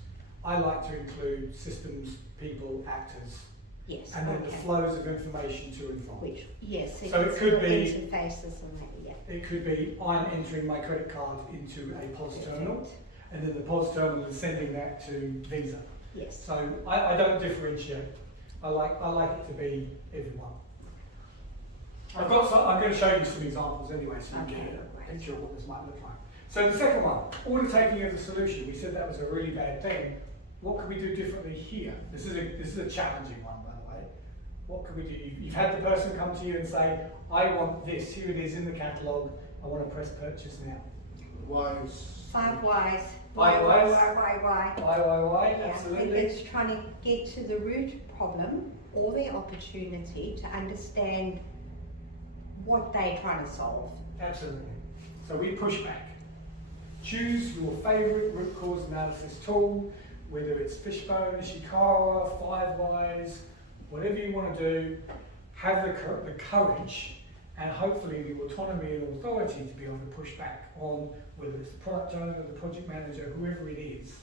I like to include systems, people, actors, Yes. and then the flows of information to and from. Which, yes, So it could be interfaces and that, yeah. It could be I'm entering my credit card into a POS terminal, Perfect. and then the POS terminal is sending that to Visa. Yes. So I don't differentiate. I like it to be everyone. I'm going to show you some examples anyway, so you Okay, get a right. picture of what this might look like. So the second one, order taking as a solution. We said that was a really bad thing. What could we do differently here? This is a challenging one, by the way. What could we do? You've had the person come to you and say, I want this. Here it is in the catalogue. I want to press purchase now. Wise. 5 Whys. Five Whys. Why. Why, Yeah, absolutely. it's trying to get to the root problem or the opportunity to understand what they're trying to solve. Absolutely. So we push back. Choose your favourite root cause analysis tool, whether it's Fishbone, Ishikawa, 5 Whys, whatever you want to do. Have the courage and hopefully the autonomy and authority to be able to push back on whether it's the product owner, the project manager, whoever it is.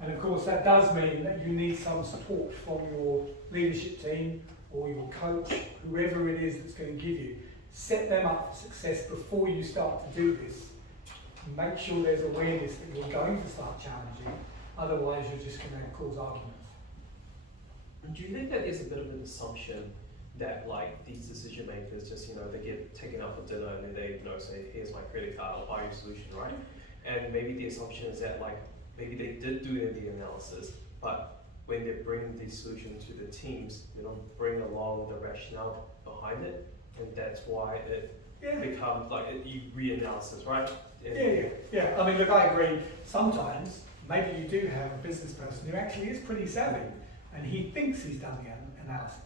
And of course that does mean that you need some support from your leadership team or your coach, whoever it is that's going to give you. Set them up for success before you start to do this. Make sure there's awareness that you're going to start challenging, otherwise you're just going to cause arguments. Do you think that is a bit of an assumption that like these decision makers just, they get taken out for dinner and then they, say, here's my credit card, I'll buy your solution, right? And maybe the assumption is that like, maybe they did do the analysis, but when they bring the solution to the teams, they don't bring along the rationale behind it, and that's why it becomes like you reanalysis, right? Yeah. I mean, look, I agree. Sometimes maybe you do have a business person who actually is pretty savvy, and he thinks he's done the analysis,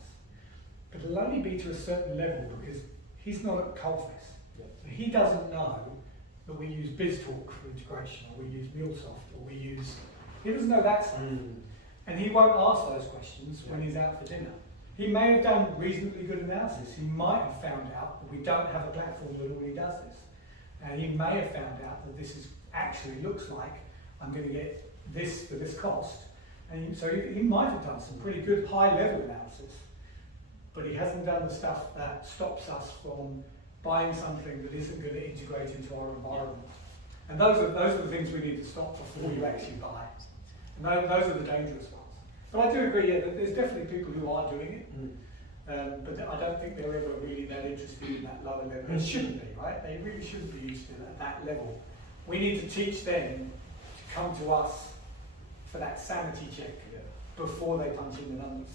but it'll only be to a certain level because he's not at coalface. Yeah. So he doesn't know that we use BizTalk for integration, or we use MuleSoft, or he doesn't know that stuff. And he won't ask those questions when he's out for dinner. He may have done reasonably good analysis. He might have found out that we don't have a platform that already does this. And he may have found out that this actually looks like I'm going to get this for this cost. And so he might have done some pretty good high-level analysis, but he hasn't done the stuff that stops us from buying something that isn't going to integrate into our environment. And those are the things we need to stop before you actually buy. And those are the dangerous ones. But I do agree, that there's definitely people who are doing it, but I don't think they're ever really that interested in that lower level. It shouldn't be, right? They really shouldn't be used to at that level. We need to teach them to come to us for that sanity check before they punch in the numbers.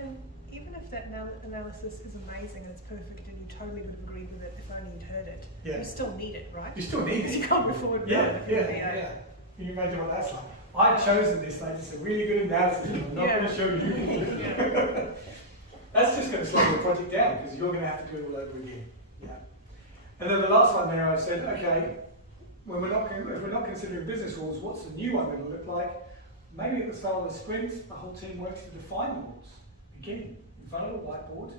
And even if that analysis is amazing and it's perfect and you totally would have agreed with it if only you'd heard it, Yeah. you still need it, right? You still need Because it. you can't move forward without it. Can you imagine what that's like? I've chosen this, like it's a really good analysis, and I'm not Yeah. going to show you. Yeah. That's just going to slow the project down because you're going to have to do it all over again. Yeah. And then the last one there, I've said, okay, when if we're not considering business rules, what's the new one going to look like? Maybe at the start of the sprint, the whole team works to define the rules. Again, in front of the whiteboard,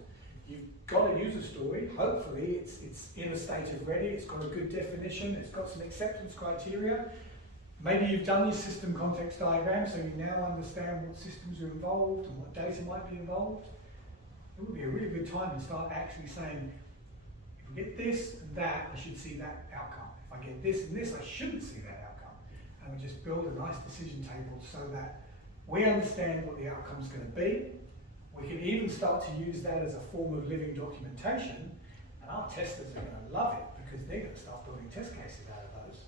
you've got a user story. Hopefully, it's in a state of ready. It's got a good definition. It's got some acceptance criteria. Maybe you've done your system context diagram, so you now understand what systems are involved and what data might be involved. It would be a really good time to start actually saying, if I get this and that, I should see that outcome. If I get this and this, I shouldn't see that outcome. And we just build a nice decision table so that we understand what the outcome's going to be. We can even start to use that as a form of living documentation, and our testers are going to love it because they're going to start building test cases out of those.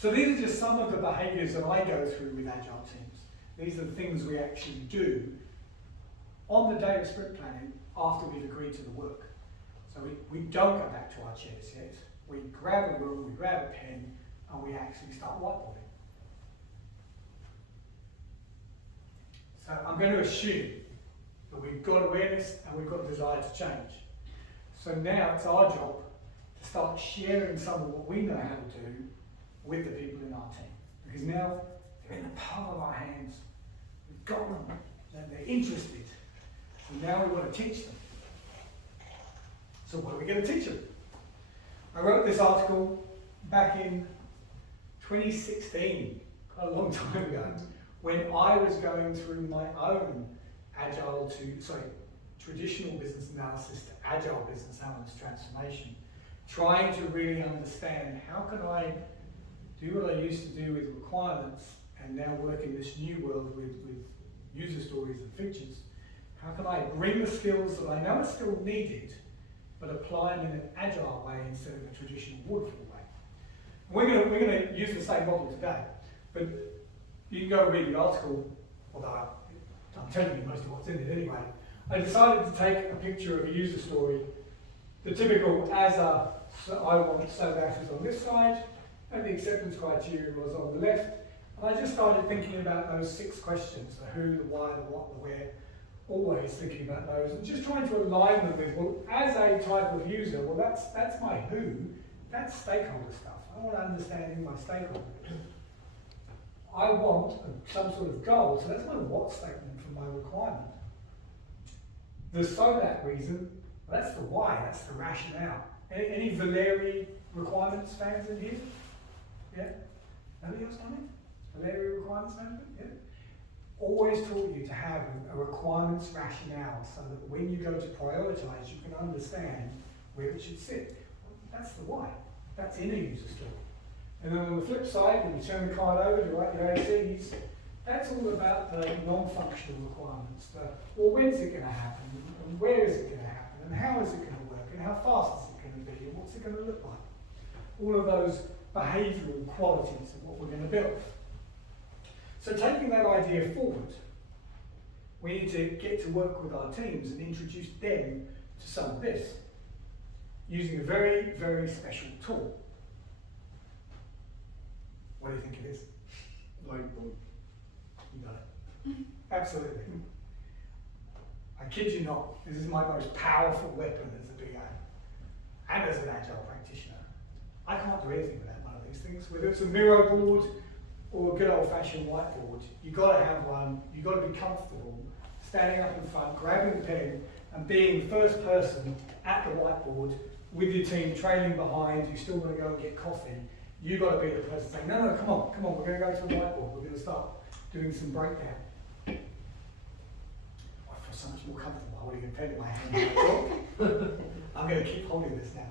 So these are just some of the behaviours that I go through with Agile teams. These are the things we actually do on the day of sprint planning after we've agreed to the work. So we don't go back to our chairs yet. We grab a room, we grab a pen, and we actually start whiteboarding. So I'm going to assume that we've got awareness and we've got a desire to change. So now it's our job to start sharing some of what we know how to do with the people in our team. Because now they're in the palm of our hands. We've got them, and they're interested. And now we want to teach them. So what are we going to teach them? I wrote this article back in 2016, quite a long time ago, when I was going through my own traditional business analysis to agile business analysis transformation, trying to really understand how can I do what I used to do with requirements and now work in this new world with user stories and features. How can I bring the skills that I know are still needed, but apply them in an agile way instead of a traditional waterfall way? We're going to use the same model today, but you can go read the article, although I'm telling you most of what's in it anyway. I decided to take a picture of a user story, the typical so I want so that is on this side, and the acceptance criteria was on the left. And I just started thinking about those 6 questions, the who, the why, the what, the where, always thinking about those, and just trying to align them with, well, as a type of user, well, that's my who, that's stakeholder stuff. I want to understand who my stakeholder is. I want some sort of goal, so that's my what statement for my requirement. The so that reason, well, that's the why, that's the rationale. Any Valeri requirements fans in here? Yeah? Nobody else on it? Valeri requirements management? Yeah? Always taught you to have a requirements rationale so that when you go to prioritise, you can understand where it should sit. That's the why. That's in a user story. And then on the flip side, when you turn the card over to write your ACs, that's all about the non-functional requirements. Well, when's it going to happen? And where is it going to happen? And how is it going to work? And how fast is it going to be? And what's it going to look like? All of those behavioural qualities of what we're going to build. So taking that idea forward, we need to get to work with our teams and introduce them to some of this using a very, very special tool. What do you think it is? Whiteboard. You got it. Absolutely. I kid you not, this is my most powerful weapon as a BA and as an agile practitioner. I can't do anything without one of these things, whether it's a Miro board or a good old-fashioned whiteboard. You've got to have one, you've got to be comfortable standing up in front, grabbing the pen and being the first person at the whiteboard with your team trailing behind, you still want to go and get coffee. You've got to be the person saying, no, come on, we're going to go to the whiteboard, we're going to start doing some breakdown. I feel so much more comfortable holding a pen in my hand. I'm going to keep holding this now.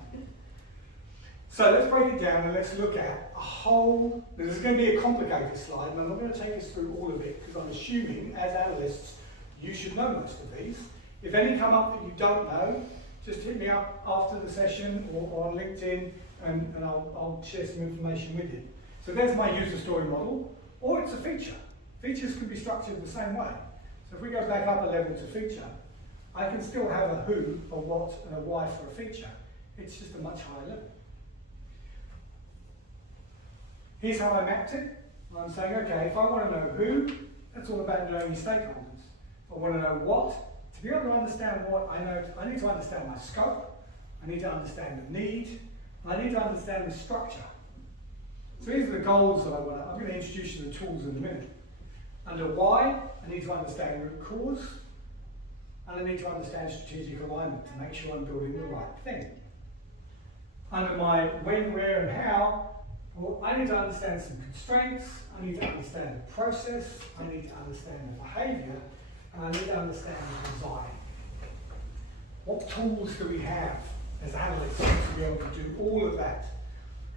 So let's break it down and let's look at a whole, this is going to be a complicated slide and I'm not going to take us through all of it because I'm assuming as analysts you should know most of these. If any come up that you don't know, just hit me up after the session or on LinkedIn and I'll share some information with you. So there's my user story model, or it's a feature. Features can be structured the same way. So if we go back up a level to feature, I can still have a who, a what, and a why for a feature. It's just a much higher level. Here's how I mapped it. I'm saying, okay, if I want to know who, that's all about knowing your stakeholders. If I want to know what, to be able to understand what, I need to understand my scope, I need to understand the need, and I need to understand the structure. So these are the goals that I'm going to introduce you to the tools in a minute. Under why, I need to understand root cause, and I need to understand strategic alignment to make sure I'm building the right thing. Under my when, where, and how, well, I need to understand some constraints, I need to understand the process, I need to understand the behaviour, and I need to understand the design. What tools do we have as analysts to be able to do all of that?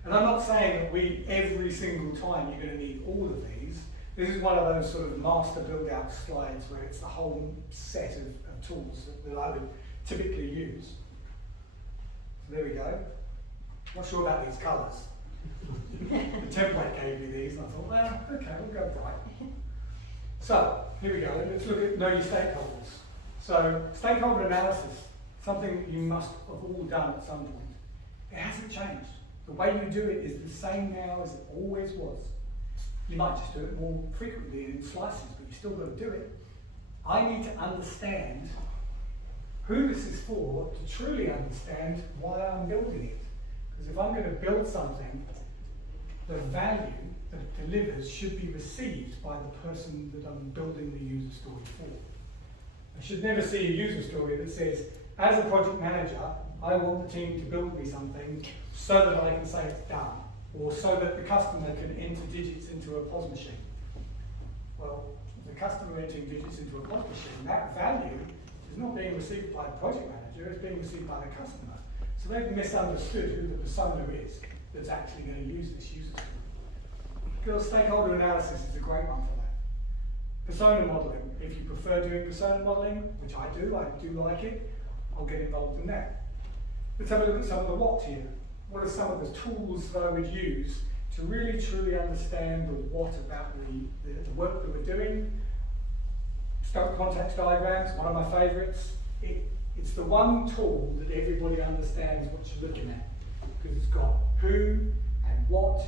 And I'm not saying that every single time you're going to need all of these. This is one of those sort of master build-out slides where it's the whole set of tools that I would typically use. So there we go. Not sure about these colours. The template gave me these, and I thought, well, okay, we'll go bright. So, here we go. Let's look at know your stakeholders. So, stakeholder analysis, something that you must have all done at some point. It hasn't changed. The way you do it is the same now as it always was. You might just do it more frequently in slices, but you still got to do it. I need to understand who this is for to truly understand why I'm building it. Because if I'm going to build something, the value that it delivers should be received by the person that I'm building the user story for. I should never see a user story that says, as a project manager, I want the team to build me something so that I can say it's done, or so that the customer can enter digits into a POS machine. Well, the customer entering digits into a POS machine, that value is not being received by the project manager, it's being received by the customer. So they've misunderstood who the persona is that's actually going to use this user story. Because stakeholder analysis is a great one for that. Persona modelling, if you prefer doing persona modelling, which I do like it, I'll get involved in that. Let's have a look at some of the what here. What are some of the tools that I would use to really truly understand the what about the work that we're doing? Scope context diagrams, one of my favourites. It's the one tool that everybody understands what you're looking at, because it's got who and what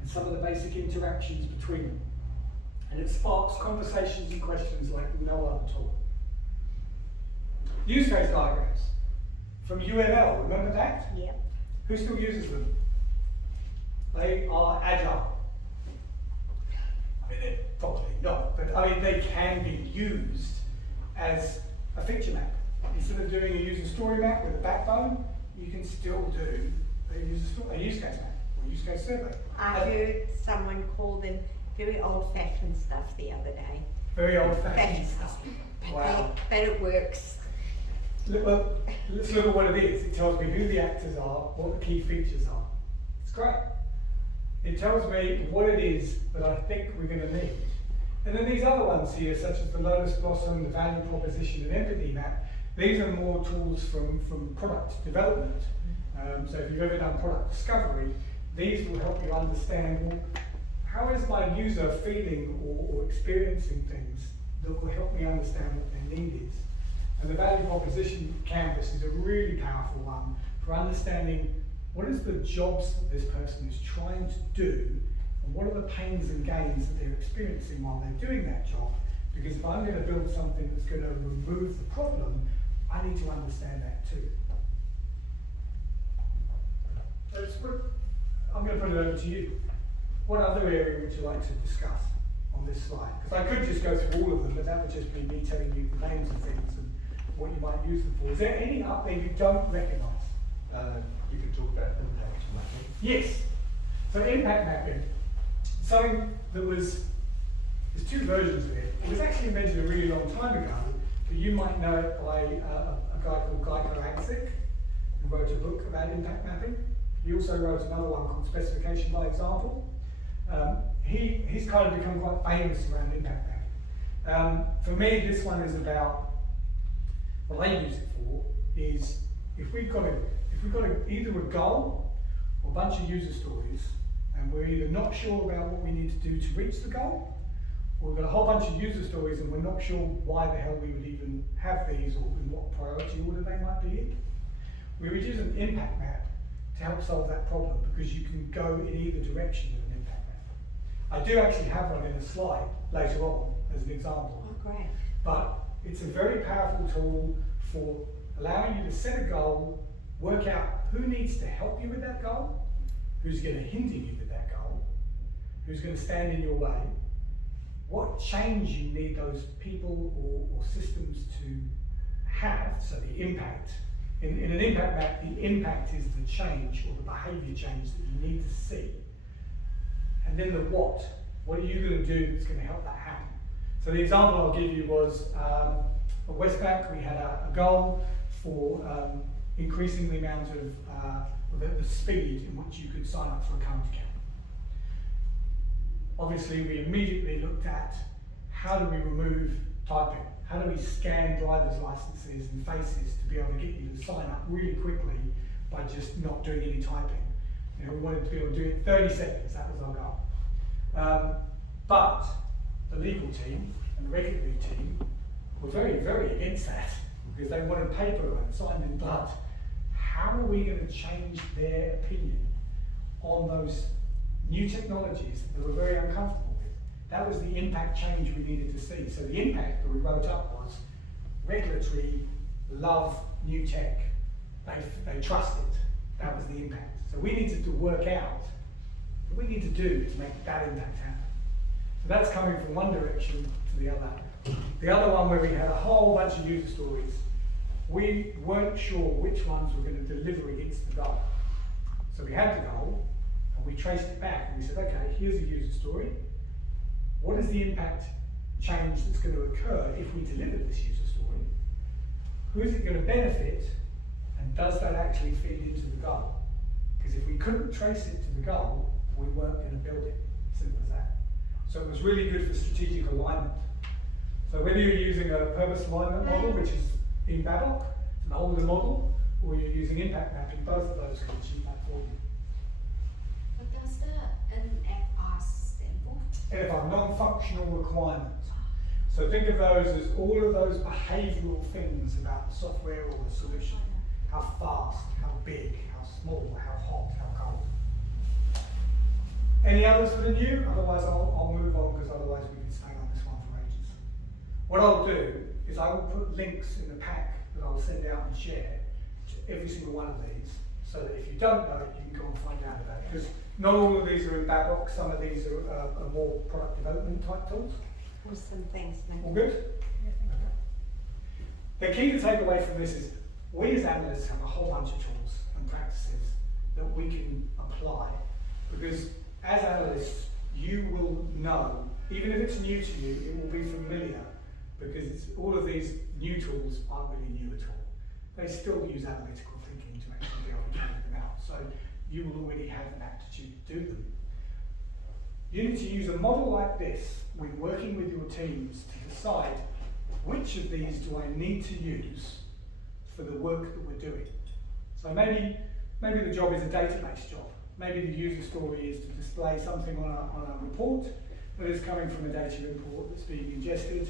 and some of the basic interactions between them. And it sparks conversations and questions like no other tool. Use case diagrams from UML, remember that? Yep. Who still uses them? They are Agile. I mean, they're probably not, but I mean, they can be used as a feature map. Instead of doing a user story map with a backbone, you can still do a use case map or use case survey. I heard someone call them very old-fashioned stuff the other day. Very old-fashioned stuff. Wow. But it works. Well, let's look at what it is. It tells me who the actors are, what the key features are. It's great. It tells me what it is that I think we're going to need. And then these other ones here, such as the Lotus Blossom, the value proposition, and empathy map, these are more tools from product development. So if you've ever done product discovery, these will help you understand, well, how is my user feeling or experiencing things that will help me understand what their need is. And the value proposition canvas is a really powerful one for understanding what is the jobs that this person is trying to do, and what are the pains and gains that they're experiencing while they're doing that job. Because if I'm going to build something that's going to remove the problem, I need to understand that too. I'm going to put it over to you. What other area would you like to discuss on this slide? Because I could just go through all of them, but that would just be me telling you the names of things and what you might use them for. Is there any up there you don't recognise? You could talk about impact mapping. Yes. So impact mapping, something that there's two versions of it. It was actually invented a really long time ago, but you might know it by a guy called Geico Agsic, who wrote a book about impact mapping. He also wrote another one called Specification by Example. He's kind of become quite famous around impact mapping. For me, this one is about, what I use it for is if we've got either a goal or a bunch of user stories, and we're either not sure about what we need to do to reach the goal, we've got a whole bunch of user stories and we're not sure why the hell we would even have these or in what priority order they might be in. We would use an impact map to help solve that problem because you can go in either direction with an impact map. I do actually have one in a slide later on as an example. Oh, great. But it's a very powerful tool for allowing you to set a goal, work out who needs to help you with that goal, who's going to hinder you with that goal, who's going to stand in your way, what change you need those people or systems to have, so the impact. In an impact map, the impact is the change or the behaviour change that you need to see. And then the what. What are you going to do that's going to help that happen? So the example I'll give you was at Westbank, we had a goal for increasing the amount of the speed in which you could sign up for a current account. Obviously, we immediately looked at how do we remove typing? How do we scan driver's licenses and faces to be able to get you to sign up really quickly by just not doing any typing? You know, we wanted to be able to do it in 30 seconds, that was our goal. But the legal team and the regulatory team were very, very against that because they wanted paper and signed in blood. How are we going to change their opinion on those new technologies that they were very uncomfortable with? That was the impact change we needed to see. So the impact that we wrote up was regulatory love new tech. They trust it. That was the impact. So we needed to work out what we need to do to make that impact happen. So that's coming from one direction to the other. The other one where we had a whole bunch of user stories, we weren't sure which ones were going to deliver against the goal. So we had the goal, and we traced it back, and we said, okay, here's a user story. What is the impact change that's going to occur if we deliver this user story? Who is it going to benefit, and does that actually feed into the goal? Because if we couldn't trace it to the goal, we weren't going to build it. Simple as that. So it was really good for strategic alignment. So whether you're using a purpose alignment model, which is in Babok, it's an older model, or you're using impact mapping, both of those can achieve that for you. What does the NFR stand for? NFR, non-functional requirements. So think of those as all of those behavioural things about the software or the solution. How fast, how big, how small, how hot, how cold. Any others that are new? Otherwise I'll move on because otherwise we can stay on this one for ages. What I'll do is I will put links in the pack that I'll send out and share to every single one of these so that if you don't know it, you can go and find out about it. Because not all of these are in Babok, some of these are more product development type tools. Awesome, thanks, Nick. All good? The key to take away from this is we as analysts have a whole bunch of tools and practices that we can apply because as analysts you will know, even if it's new to you, it will be familiar because all of these new tools aren't really new at all. They still use analytical thinking to actually be able to carry them out. So you will already have an aptitude to do them. You need to use a model like this when working with your teams to decide which of these do I need to use for the work that we're doing. So maybe the job is a database job. Maybe the user story is to display something on a report that is coming from a data import that's being ingested.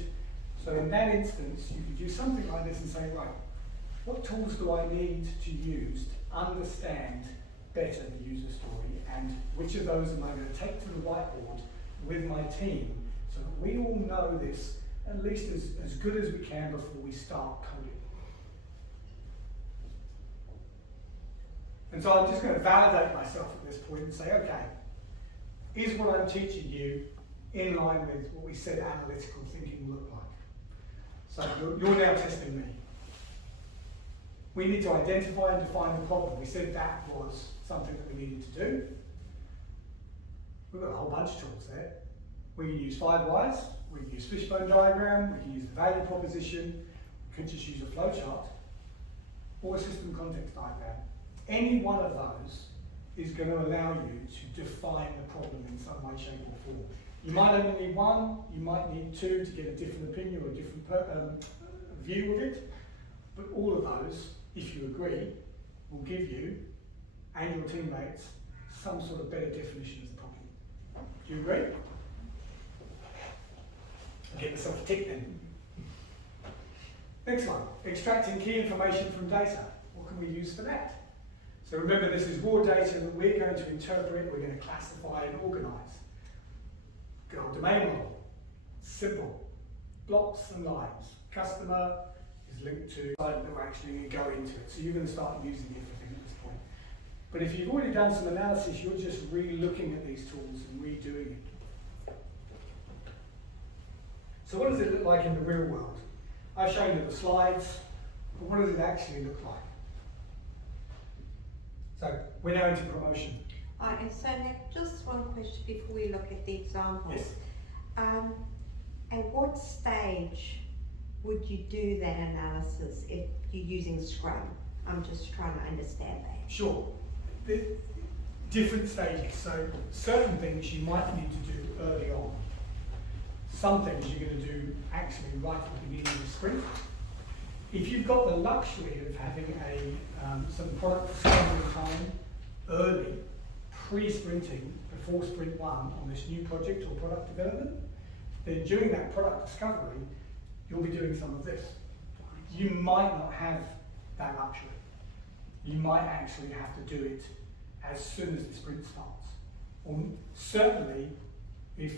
So in that instance, you could do something like this and say, right, what tools do I need to use to understand better the user story, and which of those am I going to take to the whiteboard with my team so that we all know this at least as good as we can before we start coding. And so I'm just going to validate myself at this point and say, okay, is what I'm teaching you in line with what we said analytical thinking looked like? So you're now testing me. We need to identify and define the problem. We said that was something that we needed to do. We've got a whole bunch of tools there. We can use 5 whys, we can use fishbone diagram, we can use the value proposition, we could just use a flowchart, or a system context diagram. Any one of those is going to allow you to define the problem in some way, shape or form. You might only need one, you might need 2 to get a different opinion or a different view of it, but all of those, if you agree, will give you and your teammates some sort of better definition of the problem. Do you agree? Get yourself a tick then. Next one, extracting key information from data. What can we use for that? So remember, this is raw data that we're going to interpret, we're going to classify and organise. Good old domain model. Simple. Blocks and lines. Customer is linked to site that we're actually going to go into it. So you're going to start using everything at this point. But if you've already done some analysis, you're just re-looking at these tools and redoing it. So what does it look like in the real world? I've shown you the slides, but what does it actually look like? So we're now into promotion. And so Nick, just one question before we look at the examples. Yes. At what stage would you do that analysis if you're using Scrum? I'm just trying to understand that. Sure. The different stages. So certain things you might need to do early on. Some things you're going to do actually right at the beginning of the sprint. If you've got the luxury of having some product discovery time early, pre-sprinting, before sprint one on this new project or product development, then during that product discovery, you'll be doing some of this. You might not have that luxury. You might actually have to do it as soon as the sprint starts. Or certainly, if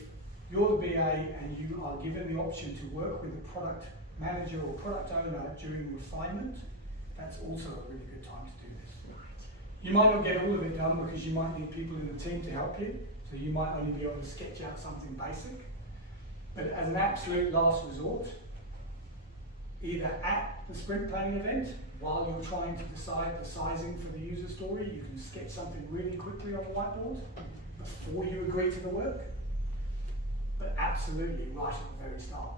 you're the BA and you are given the option to work with a product manager or product owner during refinement, that's also a really good time to do this. You might not get all of it done because you might need people in the team to help you, so you might only be able to sketch out something basic. But as an absolute last resort, either at the sprint planning event, while you're trying to decide the sizing for the user story, you can sketch something really quickly on the whiteboard before you agree to the work. But absolutely right at the very start.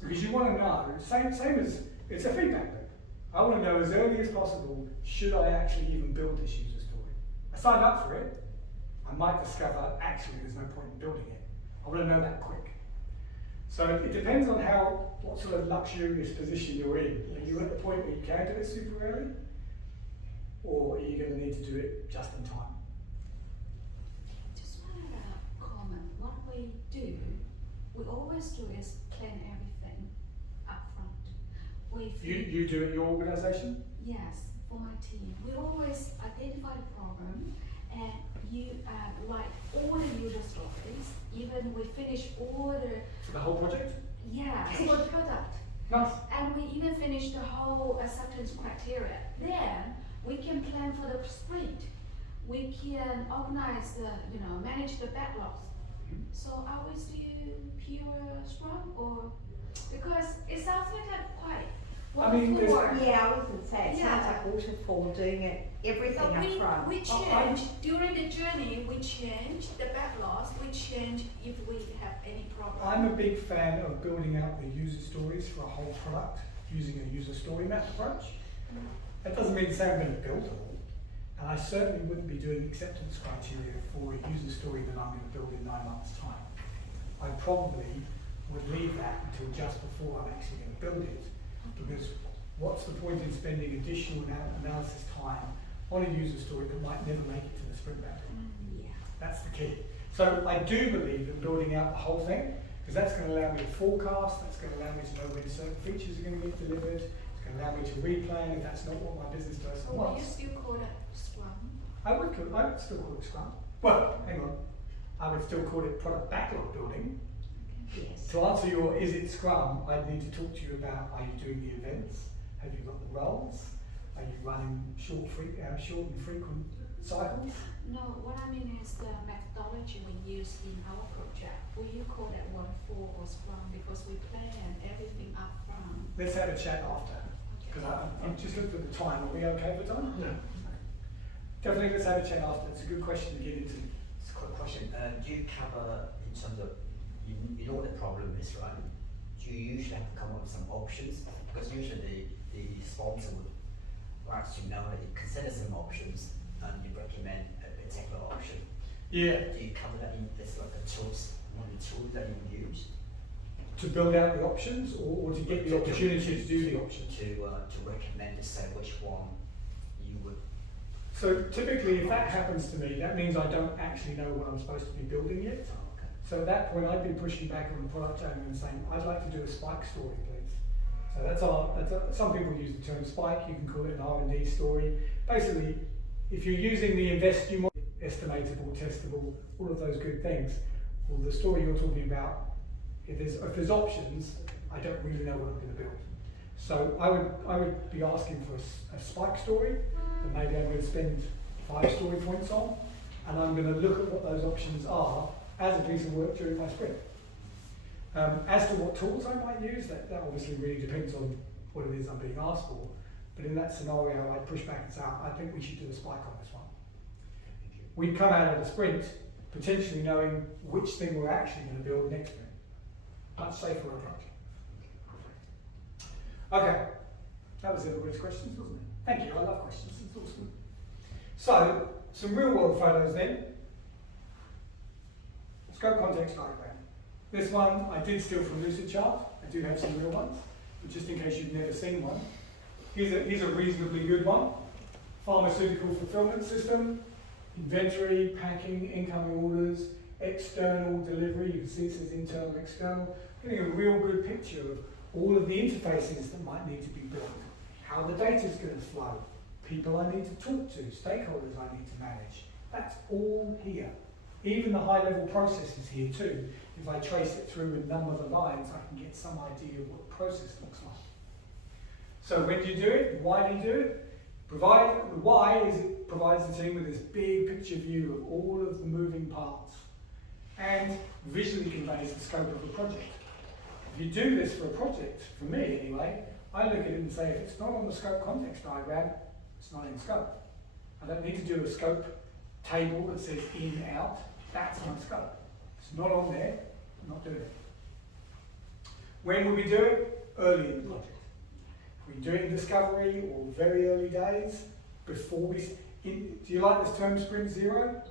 Because you want to know, same as, it's a feedback loop. I want to know as early as possible, should I actually even build this user story? I signed up for it, I might discover actually there's no point in building it. I want to know that quick. So it depends on what sort of luxurious position you're in. Are you at the point where you can do it super early? Or are you going to need to do it just in time? Just wanted to comment. What we do, we always do is plan everything up front. You do it in your organisation? Yes, for my team. We always identify the problem and you write all the user stories. Even we finish all the For the whole project? yeah, for the product. Nice. And we even finish the whole acceptance criteria. Then we can plan for the sprint. We can organize manage the backlogs. So are we still pure Scrum or because it sounds like a quite I mean, there's- waterfall. Yeah, I was going to say, it sounds like waterfall, doing it, everything But up front. we change during the journey. We change the backlogs. We change if we have any problem. I'm a big fan of building out the user stories for a whole product using a user story map approach. That doesn't mean to say I'm going to build them all. And I certainly wouldn't be doing acceptance criteria for a user story that I'm going to build in 9 months' time. I probably would leave that until just before I'm actually going to build it. Because what's the point in spending additional analysis time on a user story that might never make it to the sprint mapping? Yeah. That's the key. So I do believe in building out the whole thing, because that's going to allow me to forecast, that's going to allow me to know when certain features are going to get delivered, it's going to allow me to replan if that's not what my business person Will you wants. still call it Scrum? I would still call it Scrum. Well, hang on. I would still call it product backlog building. Yes. To answer your is it Scrum, I'd need to talk to you about, are you doing the events? Have you got the roles? Are you running short and frequent cycles? No, what I mean is the methodology we use in our project. Will you call that waterfall or Scrum? Because we plan everything up front. Let's have a chat after. Because I'm just looking at the time. Are we okay for time? Yeah. Definitely, let's have a chat after. It's a good question to get into. It's a quick question. Do you cover in terms of you know what the problem is, right? Do you usually have to come up with some options? Because usually the sponsor would like to know that you consider some options and you recommend a particular option. Yeah. Do you cover that in this like a tools, one of the tools that you would use? To build out the options or to get the opportunity to do the options? To recommend to say which one you would. So typically if that happens to me, that means I don't actually know what I'm supposed to be building yet. Oh, okay. So at that point, I'd be pushing back on the product owner and saying, I'd like to do a spike story, please. So some people use the term spike, you can call it an R&D story. Basically, if you're using the invest, you might estimatable, testable, all of those good things. Well, the story you're talking about, if there's options, I don't really know what I'm going to build. So I would be asking for a spike story that maybe I'm going to spend 5 story points on, and I'm going to look at what those options are as a piece of work during my sprint. As to what tools I might use, that obviously really depends on what it is I'm being asked for. But in that scenario, I'd push back and say, I think we should do a spike on this one. We'd come out of the sprint potentially knowing which thing we're actually going to build next sprint. Much safer approach. Okay, that was everybody's questions, wasn't it? Thank you, I love questions, it's awesome. So, some real world photos then. Scope context diagram. This one I did steal from Lucidchart. I do have some real ones, but just in case you've never seen one. Here's a reasonably good one. Pharmaceutical fulfillment system, inventory, packing, incoming orders, external delivery. You can see it says internal, external. Getting a real good picture of all of the interfaces that might need to be built, how the data is going to flow, people I need to talk to, stakeholders I need to manage. That's all here. Even the high-level process is here too. If I trace it through and number the lines, I can get some idea of what the process looks like. So when do you do it? Why do you do it? The why is it provides the team with this big picture view of all of the moving parts and visually conveys the scope of a project. If you do this for a project, for me anyway, I look at it and say, if it's not on the scope context diagram, it's not in scope. I don't need to do a scope table that says in, out. That's my scope. It's not on there, I'm not doing it. When will we do it? Early in the project. We do it in discovery or very early days, before we... do you like this term sprint zero?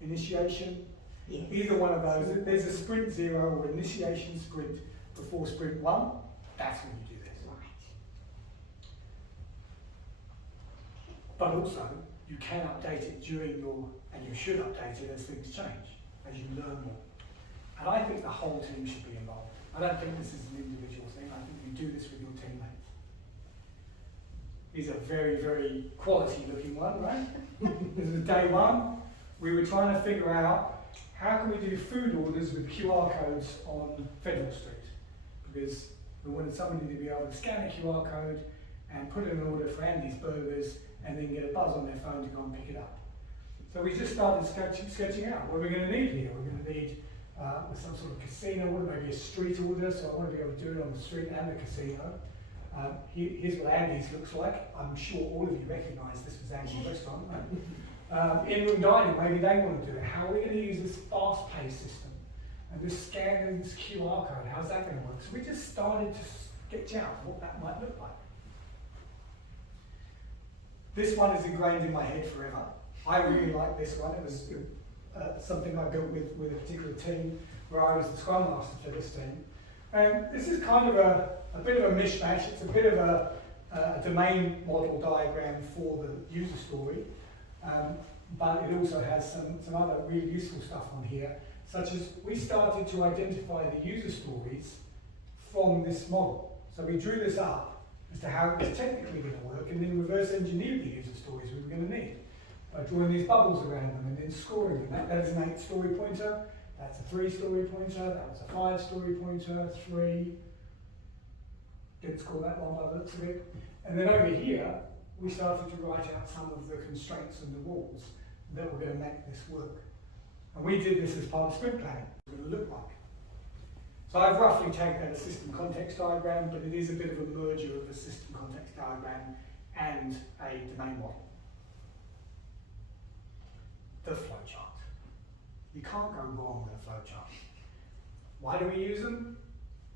Initiation? Yes. Either one of those. There's a sprint zero or initiation sprint before sprint 1. That's when you do this. But also, you can update it during and you should update it as things change, as you learn more. And I think the whole team should be involved. I don't think this is an individual thing. I think you do this with your teammates. He's a very, very quality looking one, right? This is day 1. We were trying to figure out how can we do food orders with QR codes on Federal Street? Because we wanted somebody to be able to scan a QR code and put in an order for Andy's Burgers and then get a buzz on their phone to go and pick it up. So we just started sketching out what we're going to need here. We're going to need some sort of casino order, maybe a street order, so I want to be able to do it on the street and the casino. Here's what Andy's looks like. I'm sure all of you recognise this was Andy's restaurant. In-room dining, maybe they want to do it. How are we going to use this fast-paced system? And this scan this QR code, how's that going to work? So we just started to sketch out what that might look like. This one is ingrained in my head forever. I really like this one. It was something I built with a particular team where I was the Scrum Master for this team. And this is kind of a bit of a mishmash. It's a bit of a domain model diagram for the user story, but it also has some other really useful stuff on here, such as we started to identify the user stories from this model. So we drew this up as to how it was technically going to work, and then reverse engineered the user stories we were going to need by drawing these bubbles around them and then scoring them. That is an 8-story pointer, that's a 3-story pointer, that was a 5-story pointer, 3. Didn't score that one by the looks of it. And then over here, we started to write out some of the constraints and the rules that were going to make this work. And we did this as part of sprint planning. What it was going to look like. So I've roughly taken that a system context diagram, but it is a bit of a merger of a system context diagram and a domain model. The flowchart. You can't go wrong with a flowchart. Why do we use them?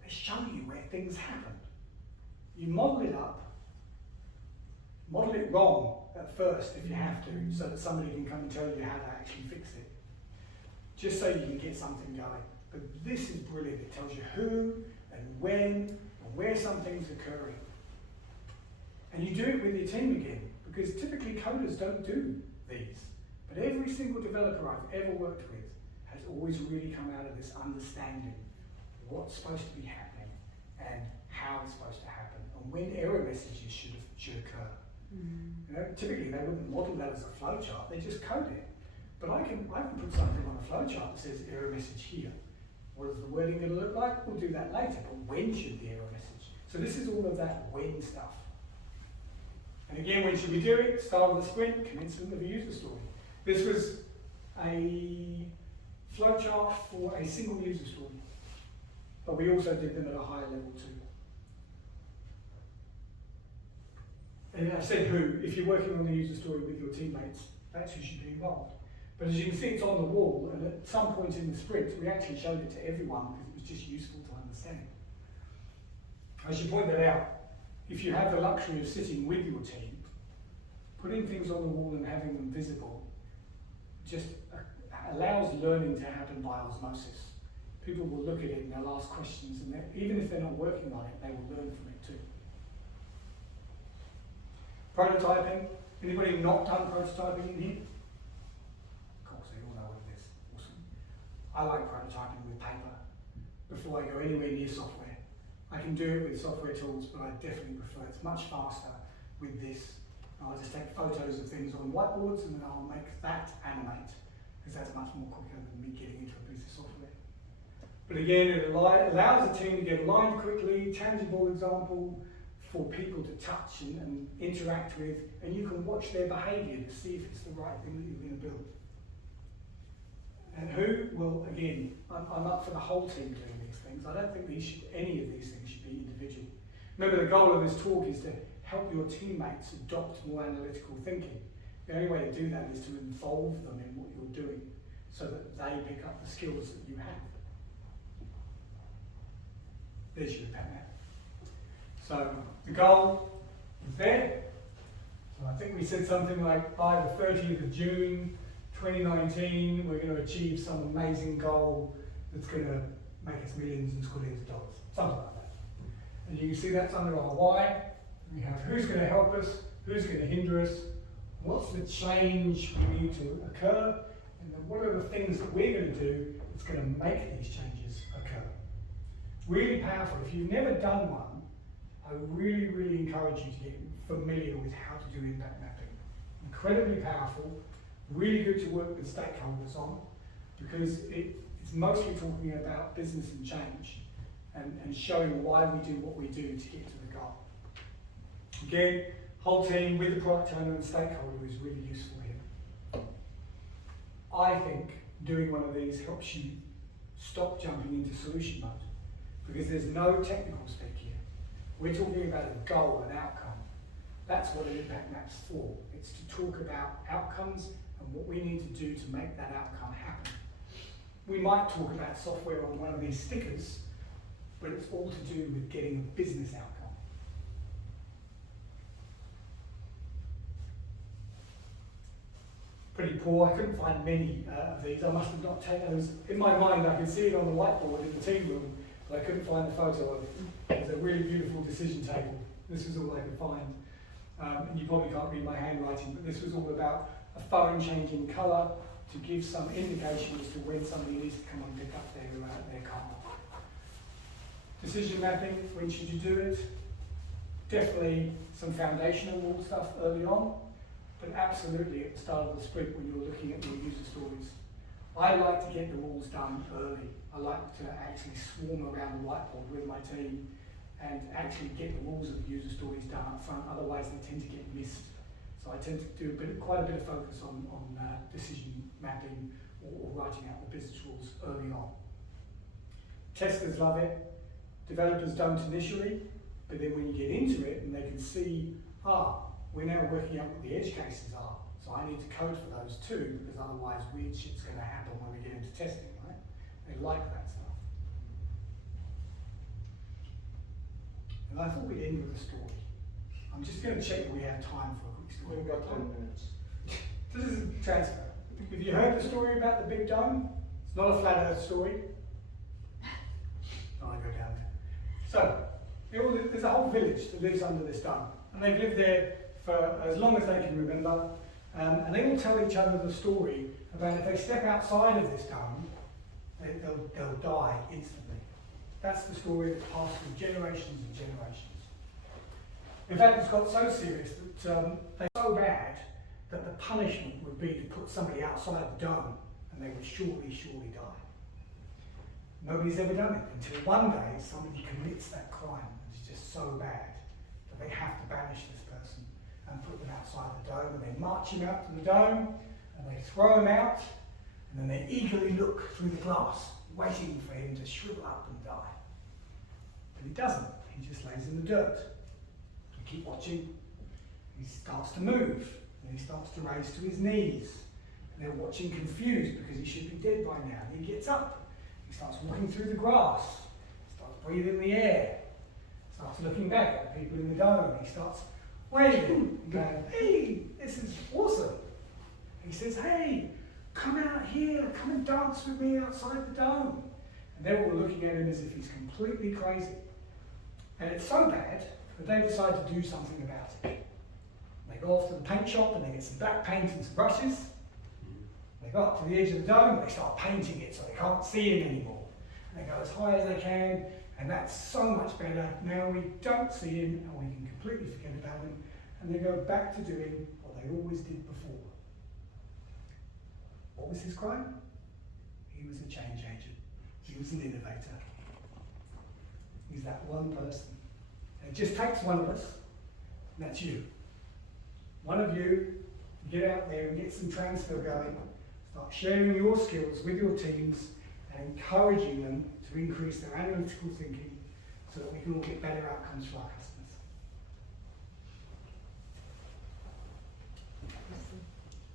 They show you where things happen. You model it up, model it wrong at first if you have to, so that somebody can come and tell you how to actually fix it. Just so you can get something going. But this is brilliant. It tells you who and when and where something's occurring. And you do it with your team again, because typically coders don't do these. But every single developer I've ever worked with has always really come out of this understanding what's supposed to be happening and how it's supposed to happen and when error messages should occur. You know, typically they wouldn't model that as a flowchart, they just code it. But I can put something on a flowchart that says error message here. What is the wording going to look like? We'll do that later, but when should the error message? So this is all of that when stuff. And again, when should we do it? Start of the sprint, commencement of a user story. This was a flowchart for a single user story, but we also did them at a higher level too. And I said who, if you're working on the user story with your teammates, that's who should be involved. But as you can see, it's on the wall, and at some point in the sprint, we actually showed it to everyone because it was just useful to understand. I should point that out. If you have the luxury of sitting with your team, putting things on the wall and having them visible just allows learning to happen by osmosis. People will look at it and they'll ask questions, and even if they're not working on it, they will learn from it too. Prototyping. Anybody not done prototyping in here? Of course, they all know what it is. Awesome. I like prototyping with paper before I go anywhere near software. I can do it with software tools, but I definitely prefer it's much faster with this. I'll just take photos of things on whiteboards and then I'll make that animate, because that's much more quicker than me getting into a piece of software. But again, it allows the team to get aligned quickly, tangible example for people to touch and interact with, and you can watch their behaviour to see if it's the right thing that you're going to build. And who? Well, again, I'm up for the whole team doing these things. I don't think any of these things should be individual. Remember, the goal of this talk is to help your teammates adopt more analytical thinking. The only way to do that is to involve them in what you're doing so that they pick up the skills that you have. There's your pen there. So the goal is there. So I think we said something like by the 30th of June 2019, we're going to achieve some amazing goal that's going to make us millions and squillions of dollars. Something like that. And you can see that's under our why. We have who's going to help us, who's going to hinder us, what's the change we need to occur, and then what are the things that we're going to do that's going to make these changes occur. Really powerful. If you've never done one, I really, really encourage you to get familiar with how to do impact mapping. Incredibly powerful, really good to work with stakeholders on, because it's mostly talking about business and change and showing why we do what we do to get to the goal. Again, whole team with the product owner and stakeholder is really useful here. I think doing one of these helps you stop jumping into solution mode, because there's no technical speak here. We're talking about a goal, an outcome. That's what an impact map's for. It's to talk about outcomes and what we need to do to make that outcome happen. We might talk about software on one of these stickers, but it's all to do with getting a business outcome. Pretty poor. I couldn't find many of these. I must have not taken those. In my mind, I could see it on the whiteboard in the team room, but I couldn't find the photo of it. It's a really beautiful decision table. This was all I could find. And you probably can't read my handwriting, but this was all about a phone changing colour to give some indication as to when somebody needs to come and pick up their car. Decision mapping, when should you do it? Definitely some foundational rule stuff early on, but absolutely at the start of the sprint when you're looking at your user stories. I like to get the rules done early. I like to actually swarm around the whiteboard with my team and actually get the rules of the user stories done up front, otherwise they tend to get missed. So I tend to do quite a bit of focus on decision mapping or writing out the business rules early on. Testers love it, developers don't initially, but then when you get into it and they can see, we're now working out what the edge cases are, so I need to code for those too, because otherwise weird shit's going to happen when we get into testing, right? They like that stuff. And I thought we'd end with a story. I'm just going to check if we have time for a quick story. We've got 10 minutes. This is a transfer. Have you heard the story about the Big Dome? It's not a flat earth story. Oh, I go down there. So, there's a whole village that lives under this dome. And they've lived there for as long as they can remember. And they all tell each other the story about if they step outside of this dome, they'll die instantly. That's the story that's passed through generations and generations. In fact, it's got so serious that they're so bad that the punishment would be to put somebody outside the dome and they would surely die. Nobody's ever done it until one day somebody commits that crime. It's just so bad that they have to banish this person and put them outside the dome, and they march him out to the dome and they throw him out, and then they eagerly look through the glass, waiting for him to shrivel up and die. But he doesn't. He just lays in the dirt. You keep watching. He starts to move, and he starts to raise to his knees. And they're watching confused because he should be dead by now. And he gets up. He starts walking through the grass. He starts breathing the air. He starts looking back at the people in the dome. He starts waving and going, "Hey, this is awesome." He says, "Hey, come out here, come and dance with me outside the dome." And they're all looking at him as if he's completely crazy. And it's so bad that they decide to do something about it. They go off to the paint shop and they get some black paint and some brushes. They go up to the edge of the dome and they start painting it so they can't see him anymore. And they go as high as they can, and that's so much better. Now we don't see him and we can completely forget about him, and they go back to doing what they always did before. What was his crime? He was a change agent. He was an innovator. He's that one person. And it just takes one of us, and that's you. One of you, get out there and get some transfer going, start sharing your skills with your teams and encouraging them to increase their analytical thinking so that we can all get better outcomes for our customers.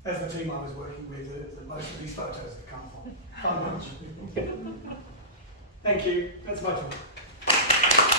That's the team I was working with that most of these photos have come from. Thank you. That's my talk.